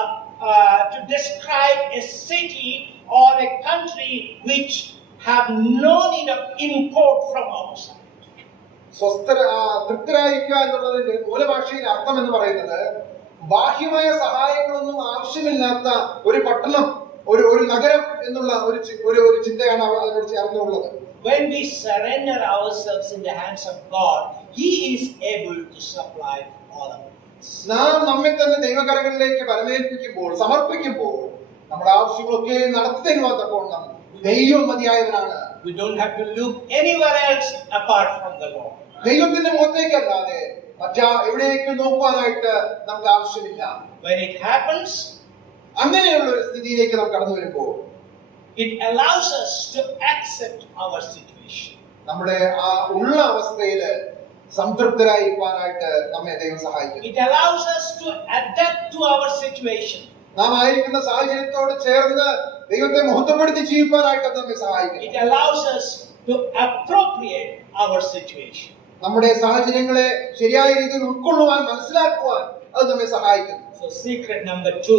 to describe a city or a country which have no need of import from outside. തൃപ്തരായിരിക്കുക എന്നുള്ളതിന്റെ മൂലഭാഷയിൽ അർത്ഥം എന്ന് പറയുന്നത് ബാഹ്യമായ സഹായങ്ങളൊന്നും ആവശ്യമില്ലാത്ത ഒരു പട്ടണം, ഒരു നഗരം എന്നുള്ള ഒരു ചിന്തയാണ് അതിനോട് ചേർന്നുള്ളത്. When we surrender ourselves in the hands of God, He is able to supply all of us. നാം നമ്മെ തന്നെ ദൈവകരങ്ങളിലേക്ക് പരമേൽപ്പിക്കുമ്പോൾ, സമർപ്പിക്കുമ്പോൾ നമ്മുടെ ആവശ്യങ്ങളൊക്കെ നടത്തി തരുവാൻ തക്കവണ്ണം ദൈവം മതിയായവനാണ്. We don't have to look anywhere else apart from the Lord. ദൈവത്തിന്റെ മുഖത്തേക്കല്ലാതെ എവിടേക്ക് നോക്കുവാനായിട്ട് നമുക്ക് ആവശ്യമില്ല. When it happens, അങ്ങനെയുള്ള ഒരു സ്ഥിതിയിലേക്ക് നാം കടന്നു വരുമ്പോൾ it allows us to accept our situation. നമ്മുടെ ആ ഉള്ള അവസ്ഥയിൽ സംതൃപ്തരായിരിക്കാനായിട്ട് നമ്മെ ദൈവം സഹായിക്കും. It allows us to adapt to our situation. നാം ആയിരിക്കുന്ന സാഹചര്യത്തോട് ചേർന്ന് ദൈവത്തെ മഹത്വപ്പെടുത്തി ജീവിക്കാനായിട്ട് നമ്മെ സഹായിക്കും. It allows us to appropriate our situation. നമ്മുടെ സാഹചര്യങ്ങളെ ശരിയായ രീതിയിൽ ഉൾക്കൊള്ളുവാൻ, മനസ്സിലാക്കുവാൻ അത് നമ്മെ സഹായിക്കും. So secret number 2,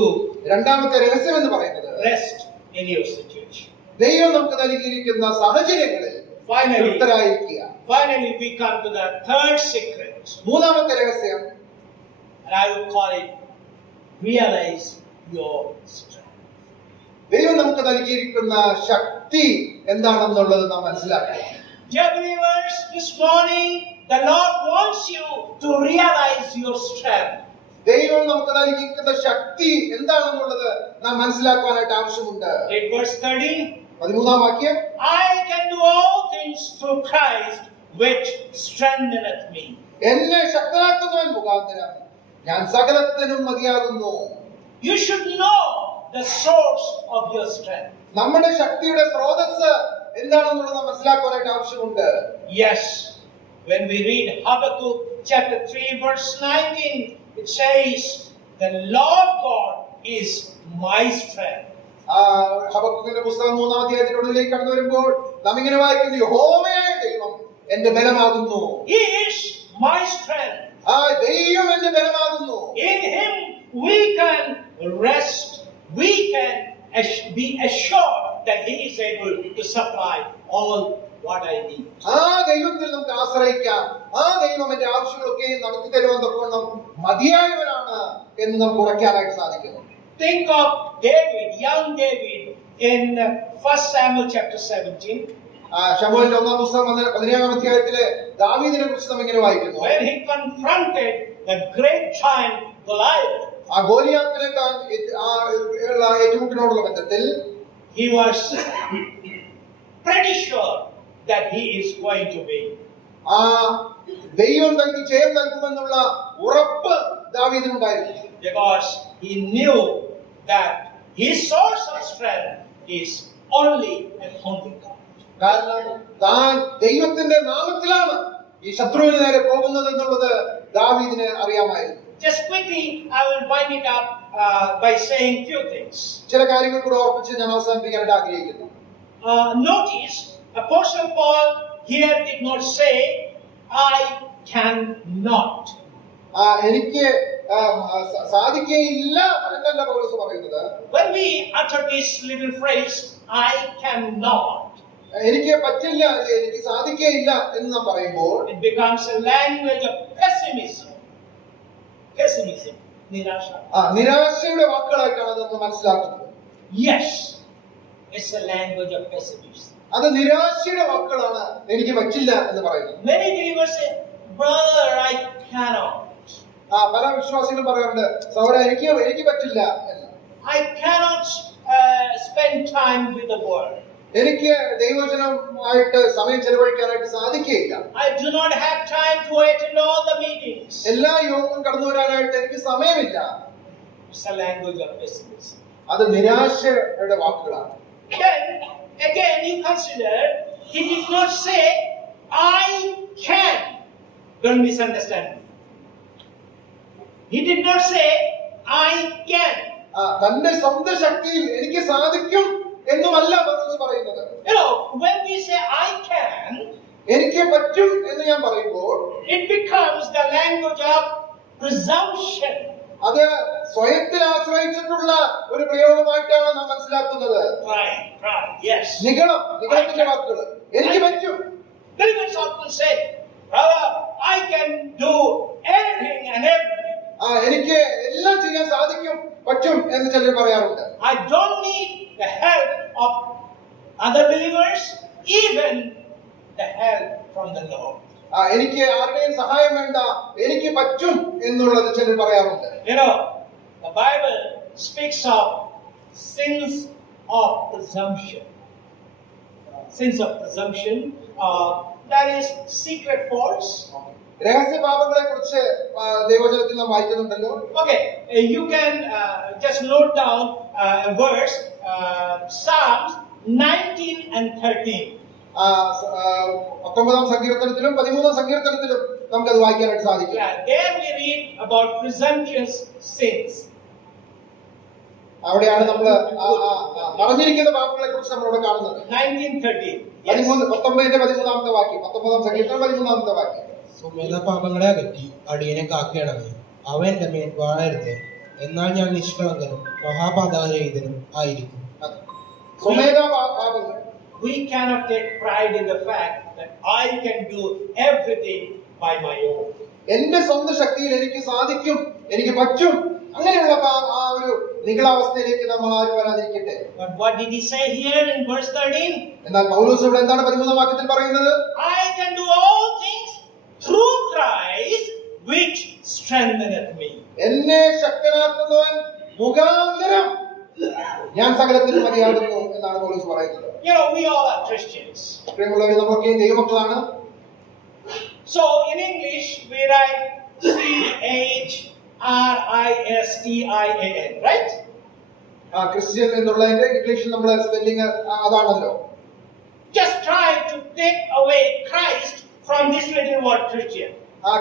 രണ്ടാമത്തെ രഹസ്യം എന്ന് പറയുന്നത് rest in your situation. ദൈവം നമുക്ക് നൽകിയിരിക്കുന്ന സാഹചര്യങ്ങളിൽ തൃപ്തരായിരിക്കുക. Finally we come to the third secret. മൂന്നാമത്തെ രഹസ്യം, and I would call it realize your strength. ദൈവം നമുക്ക് നൽകിയിരിക്കുന്ന ശക്തി എന്താണെന്നുള്ളത് നാം മനസ്സിലാക്കുക. Dear believers, this morning the Lord wants you to realize your strength. ദൈവം നമുക്ക് നൽകിയിരിക്കുന്ന ശക്തി എന്താണെന്നുള്ളത് നാം മനസ്സിലാക്കാനായിട്ട് ആവശ്യമുണ്ട്. Read verse 13. 13-ാം വാക്യം, I can do all things through Christ which strengtheneth me. എന്നെ ശക്തനാക്കുന്നവൻ മുഖാന്തരം ഞാൻ സകലത്തിനും മതിയാകുന്നു. You should know the source of your strength. നമ്മുടെ ശക്തിയുടെ സ്രോതസ്സ് എന്താണെന്നുള്ളത് നാം മനസ്സിലാക്കാനായിട്ട് ആവശ്യമുണ്ട്. Yes, when we read Habakkuk chapter 3 verse 19, it says, the Lord God is my strength. ഹബക്കൂക്കിന്റെ പുസ്തകം 3-ാം അധ്യായത്തിനുള്ളിലേക്ക് കടന്നു വരുമ്പോൾ നാം ഇങ്ങനെ വായിക്കുന്നു, യഹോവയായ ദൈവം എന്റെ ബലമാകുന്നു. He is my strength. ദൈവം എന്റെ ബലമാകുന്നു. In Him we can rest. We can be assured that He is able to supply all what I need. ദൈവത്തിൽ നമുക്ക് ആശ്രയിക്കാം. ദൈവം എന്റെ ആവശ്യങ്ങളൊക്കെ നടത്തി തരുവാൻ തക്കവണ്ണം മതിയായവനാണ് എന്ന് നമുക്ക് ഉറയ്ക്കാനായിട്ട് സാധിക്കുന്നു. Think of David, young David, in 1 Samuel chapter 17. ശമൂവേലിന്റെ 1-ാം പുസ്തകം 17-ാം അധ്യായത്തിലെ ദാവീദിനെ കുറിച്ച് നാം ഇങ്ങനെ വായിക്കുന്നു. When he confronted the great giant Goliath, ഗോലിയാത്തിനെ ഏറ്റുമുട്ടിനോടുള്ള ബന്ധത്തിൽ he was pretty sure that he is going to win. ദൈവം തനിക്ക് ജയം നൽകുമെന്നുള്ള ഉറപ്പ് ദാവീദിനുണ്ടായിരുന്നു. Because he knew that his source of strength is only and only God. കാരണം താൻ ദൈവത്തിന്റെ നാമത്തിലാണ് ഈ ശത്രുവിന് നേരെ പോകുന്നത് എന്നുള്ളത് ദാവീദിന് അറിയാമായിരുന്നു. Just quickly, I will wind it up by saying few things. ചില കാര്യങ്ങൾ കൂടെ ഓർപ്പിച്ച് ഞാൻ അവസാനിപ്പിക്കാനായിട്ട് ആഗ്രഹിക്കുന്നു. Notice, Apostle Paul here did not say, I cannot. എനിക്ക് സാധിക്കുകയില്ല എന്നല്ല പൗലോസ് പറയുന്നത്. When we utter this little phrase, I cannot, എനിക്ക് പറ്റില്ല, എനിക്ക് സാധിക്കുകയില്ല എന്ന് നാം പറയുമ്പോൾ it becomes a language of pessimism. Pessimism. Nirasha. നിരാശയുടെ വാക്കുകളായിട്ടാണ് അതെന്ന് മനസ്സിലാക്കുന്നത്. Yes, it's a language of pessimism. അത് നിരാശയുടെ വാക്കുകളാണ്, എനിക്ക് പറ്റില്ല എന്ന് പറയുന്നത്. Many believers say, brother, I cannot. പല വിശ്വാസികളും പറയാറുണ്ട്, സഹോദരാ എനിക്ക് പറ്റില്ല എന്ന്. I cannot spend time with the word. എനിക്ക് ദൈവവചനവുമായിട്ട് സമയം ചെലവഴിക്കാനായിട്ട് സാധിക്കുകയില്ല. I do not have time to attend all the meetings. എല്ലാ യോഗവും കടന്നു വരാനായിട്ട് എനിക്ക് സമയമില്ല. It's a language of pessimism. അത് നിരാശയുടെ വാക്കുകളാണ്. Again, you consider, he did not say, I can. Don't misunderstand me. He did not say, I can. തന്റെ സ്വന്തം ശക്തിയിൽ എനിക്ക് സാധിക്കും എന്നുമല്ല പൗലോസ് പറയുന്നത്. You know, when we say I can, എനിക്ക് പറ്റും എന്ന് ഞാൻ പറയുമ്പോൾ it becomes the language of presumption. അത് സ്വയത്തിൽ ആശ്രയിച്ചിട്ടുള്ള ഒരു പ്രയോഗമായിട്ടാണ് നാം മനസ്സിലാക്കുന്നത്. Pride, yes. നിഗളത്തിന്റെ വാക്കുകൾ. എനിക്ക് പറ്റും. Believers often say, brother, I can do anything and everything. എനിക്ക് എല്ലാം ചെയ്യാൻ സാധിക്കും, പറ്റും എന്ന് ചിലർ പറയാറുണ്ട്. I don't need the help of other believers, even the help from the Lord. എനിക്ക് ആരുടെയും സഹായം വേണ്ട, എനിക്ക് പറ്റും എന്നുള്ളത് ചിലർ പറയാറുണ്ട്. You know, the Bible speaks of sins of presumption. Sins of presumption, that is secret faults. രഹസ്യ പാപങ്ങളെ കുറിച്ച് ദൈവവചനത്തിൽ നാം വായിക്കുന്നുണ്ടല്ലോ. Okay, you can just note down a verse, Psalms 19 and 13. 19-ാം സങ്കീർത്തനത്തിലും 13-ാം സങ്കീർത്തനത്തിലും നമുക്കത് വായിക്കാനായിട്ട് സാധിക്കും. Yeah, there we read about presumptuous sins. അവിടെയാണ് നമ്മൾ മറഞ്ഞിരിക്കുന്ന പാപങ്ങളെ കുറിച്ച് നമ്മളിവിടെ കാണുന്നത്. 19:13. 19-ന്റെ 13-ാമത്തെ വാക്യം, 19-ാം സങ്കീർത്തനം 13-ാമത്തെ വാക്യം. സ്വമേധ പാപങ്ങളെ അകറ്റി അടിയനെ കാക്കണമേ, അവ എന്റെ മേൽ വാഴരുത്, എന്നാൽ ഞാൻ നിഷ്കളങ്കനും മഹാപാതകരഹിതനും ആയിരിക്കും. സ്വമേധ പാപങ്ങൾ. We cannot take pride in the fact that I can do everything by my own. എന്റെ സ്വന്തം ശക്തിയിൽ എനിക്ക് സാധിക്കും, എനിക്ക് പറ്റും, അങ്ങനെയുള്ള ആ ഒരു നിഗളാവസ്ഥയിലേക്ക് നമ്മൾ ആരും വരാതിരിക്കട്ടെ. But what did he say here in verse 13? എന്നാൽ പൗലോസ് ഇവിടെ എന്താണ് 13-ാം വാക്യത്തിൽ പറയുന്നത്? I can do all things through Christ which strengtheneth me. എന്നെ ശക്തനാക്കുന്നവൻ മുഖാന്തരം ഞാൻ സകലത്തിനും മതിയാകുന്നു എന്നാണ് പൗലോസ് പറയുന്നത്. You know, we all are Christians. പ്രിയമുള്ളവരെ, നമ്മളൊക്കെ ദൈവമക്കളാണ്. So in English we write CHRISTIAN, right? Christian എന്നുള്ളതിന്റെ ഇംഗ്ലീഷിൽ നമ്മുടെ സ്പെല്ലിംഗ് അതാണല്ലോ. Just try to take away Christ from this little word Christian.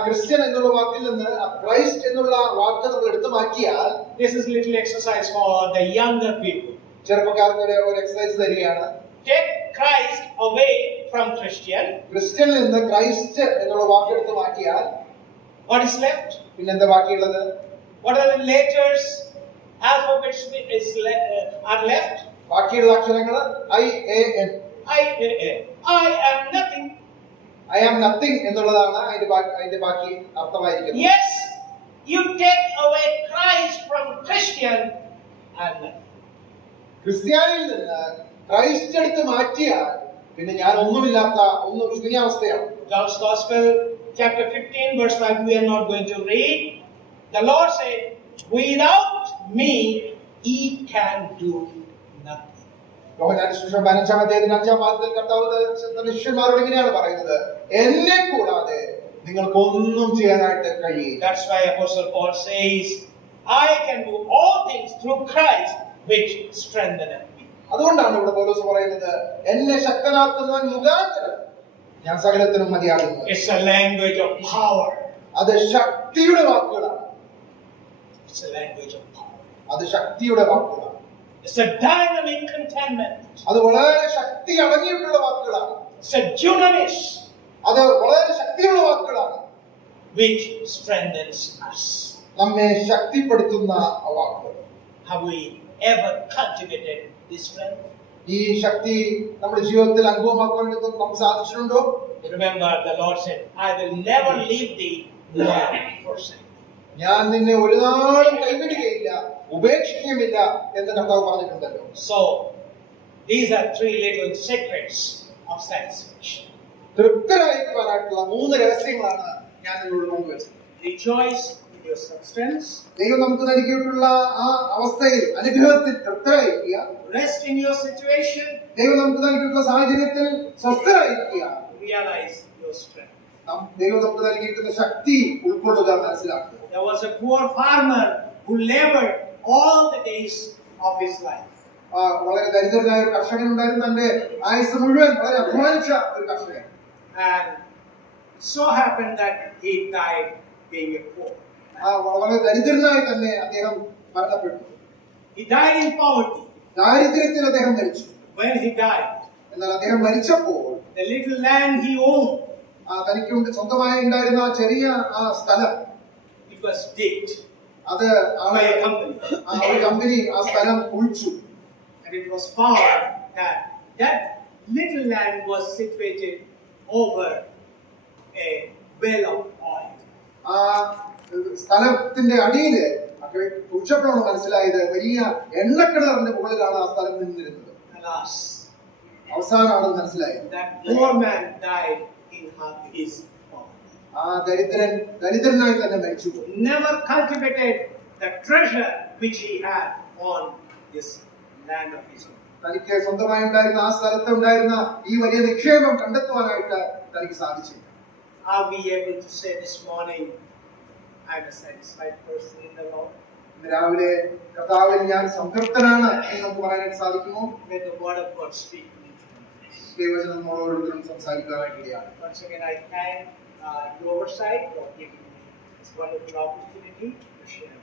Christian എന്നുള്ള വാക്കിൽ നിന്ന് ക്രൈസ്റ്റ് എന്നുള്ള വാക്ക് നമ്മൾ എടുത്തു മാറ്റിയാൽ, This is little exercise for the younger people. ചെറുപ്പക്കാർക്ക് ഒരു എക്സസൈസ് തരികയാണ്. Take Christ away from Christian. ക്രിസ്ത്യനിൽ നിന്ന് ക്രൈസ്റ്റ് എന്നുള്ള വാക്ക് എടുത്തു മാറ്റിയാൽ What is left? പിന്നെന്താ ബാക്കിയുള്ളത്? What are the letters, alphabets are left? ബാക്കിയുള്ള അക്ഷരങ്ങൾ IAN. I am nothing. I am nothing എന്നുള്ളതാണ് അതിന്റെ ബാക്കി അർത്ഥമായിരിക്കുന്നത്. Yes, you take away Christ from Christian and nothing. ക്രിസ്ത്യാനിയിൽ നിന്ന് ക്രൈസ്റ്റ് എടുത്ത് മാറ്റിയാൽ പിന്നെ ഞാൻ ഒന്നുമില്ലാത്ത ശൂന്യാവസ്ഥയാണ്. John's Gospel, chapter 15, verse 5, we are not going to read. The Lord said, without me, ye can do nothing. യോഹന്നാന്റെ സുവിശേഷം 15-ാം അധ്യായത്തിന്റെ 5-ാം വാക്യത്തിൽ കർത്താവ് തന്റെ ശിഷ്യന്മാരോട് ഇങ്ങനെയാണ് പറയുന്നത്, എന്നെ കൂടാതെ നിങ്ങൾക്കൊന്നും ചെയ്യാനായിട്ട് കഴിയില്ല. That's why Apostle Paul says, I can do all things through Christ which strengtheneth me. അതുകൊണ്ടാണ് ഇവിടെ പൗലോസ് പറയുന്നത്, എന്നെ ശക്തനാക്കുന്നവൻ മുഖാന്തരം ഞാൻ സകലത്തിനും മതിയാകുന്നു. It's a language of power. അത് ശക്തിയുടെ വാക്കുകളാണ്. It's a language of power. അത് ശക്തിയുടെ വാക്കുകളാണ്. It's a dynamic contentment. അത് വളരെ ശക്തി അടങ്ങിയിട്ടുള്ള വാക്കുകളാണ്. It's a dunamis. അത് വളരെ ശക്തിയുള്ള വാക്കുകളാണ്. Which strengthens us. നമ്മെ ശക്തിപ്പെടുത്തുന്ന വാക്കുകൾ. Have we ever cultivated this strength? ഈ ശക്തി നമ്മുടെ ജീവിതത്തിൽ അനുഭവമാക്കാൻ വേണ്ടി നമുക്ക് സാധിച്ചിട്ടുണ്ടോ? Remember, the Lord said, I will never leave thee nor forsake. ഞാൻ നിന്നെ ഒരു നാളും കൈവിടുകയില്ല, ഉപേക്ഷിക്കുകയുമില്ല എന്ന് കർത്താവ് പറഞ്ഞിട്ടുണ്ടല്ലോ. So, these are three little secrets of satisfaction. തൃപ്തരായിരിക്കുവാനായിട്ടുള്ള 3 രഹസ്യങ്ങളാണ് ഞാൻ നിങ്ങളോട് പങ്കുവെച്ചത്. Rejoice in your substance. ദൈവം നമുക്ക് നൽകിയിട്ടുള്ള ആ അവസ്ഥയിൽ അനുഗ്രഹത്തിൽ തൃപ്തരായിരിക്കുക. Rest in your situation. ദൈവം നമുക്ക് നൽകിയിട്ടുള്ള സാഹചര്യത്തിൽ സ്വസ്ഥരായിരിക്കുക. Realize your strength. ദൈവം നമുക്ക് നൽകിയിട്ടുള്ള ശക്തി ഉൾക്കൊള്ളുക, മനസ്സിലാക്കുക. There was a poor farmer who labored all the days of his life. വളരെ ദരിദ്രനായ ഒരു കർഷകൻ ഉണ്ടായിരുന്നു. തന്റെ ആയുസ് മുഴുവൻ വളരെ അധ്വാനിച്ച ഒരു കർഷകൻ. And so happened that he died being a poor. വളരെ ദരിദ്രനായി തന്നെ അദ്ദേഹം മരണപ്പെട്ടു. He died in poverty. ദാരിദ്ര്യത്തിൽ അദ്ദേഹം മരിച്ചു. When he died, എന്നാൽ അദ്ദേഹം മരിച്ചപ്പോൾ the little land he owned, തനിക്ക് സ്വന്തമായി ഉണ്ടായിരുന്ന ആ ചെറിയ ആ സ്ഥലം, it was digged അത് by a company. ഒരു കമ്പനി ആ സ്ഥലം കുഴിച്ചു. And it was found that that little land was situated over a well of oil. ആ സ്ഥലത്തിന്റെ അടിയില് കുഴിച്ചപ്പോഴാണ് മനസ്സിലായത് വലിയ എണ്ണക്കിണറിന്റെ മുകളിലാണ് ആ സ്ഥലം നിന്നിരുന്നത്. Alas, അവസാനമാണ് മനസ്സിലായത്. that poor man died in his poverty. ആ ദരിദ്രനായി തന്നെ മരിച്ചു. Never cultivated the treasure which he had on this land of his own. തനിക്ക് സ്വന്തമായി ഉണ്ടായിരുന്ന ആ സ്ഥലത്ത് ഉണ്ടായിരുന്ന ഈ വലിയ നിക്ഷേപം കണ്ടെത്തുവാനായിട്ട് തനിക്ക് സാധിച്ചില്ല. Are we able to say this morning, I am a satisfied person in the Lord? രാവിലെ കർത്താവിൽ ഞാൻ സംതൃപ്തനാണ് എന്ന് നമുക്ക് പറയാനായിട്ട് സാധിക്കുമോ? May the word of God speak to me. ദൈവവചനം നമ്മളോരോരുത്തരും സംസാരിക്കാനായിട്ടിടയാണ്. Once again, I thank you oversight for giving me this wonderful opportunity to share.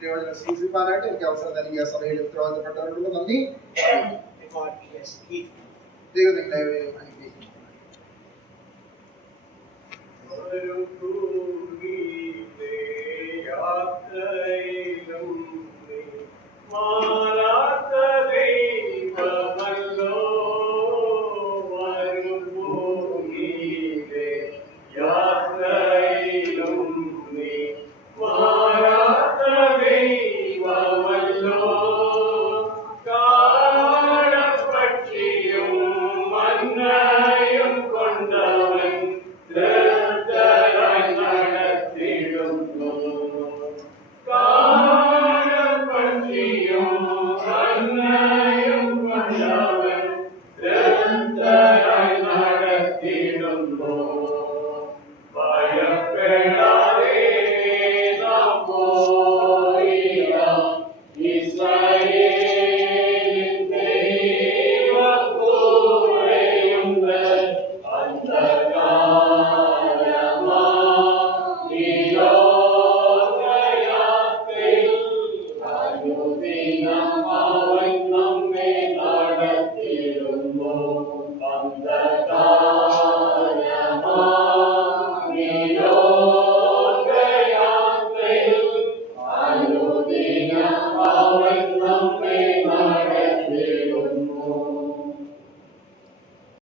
ദൈവവചനം സൂക്ഷിപ്പാനായിട്ട് എനിക്ക് അവസരം നൽകിയ സഭയിൽ ഉത്തരവാദിത്തപ്പെട്ടവരോട് നന്ദി. May God bless you. ദൈവം നിങ്ങളെ അനുഗ്രഹിക്കട്ടെ.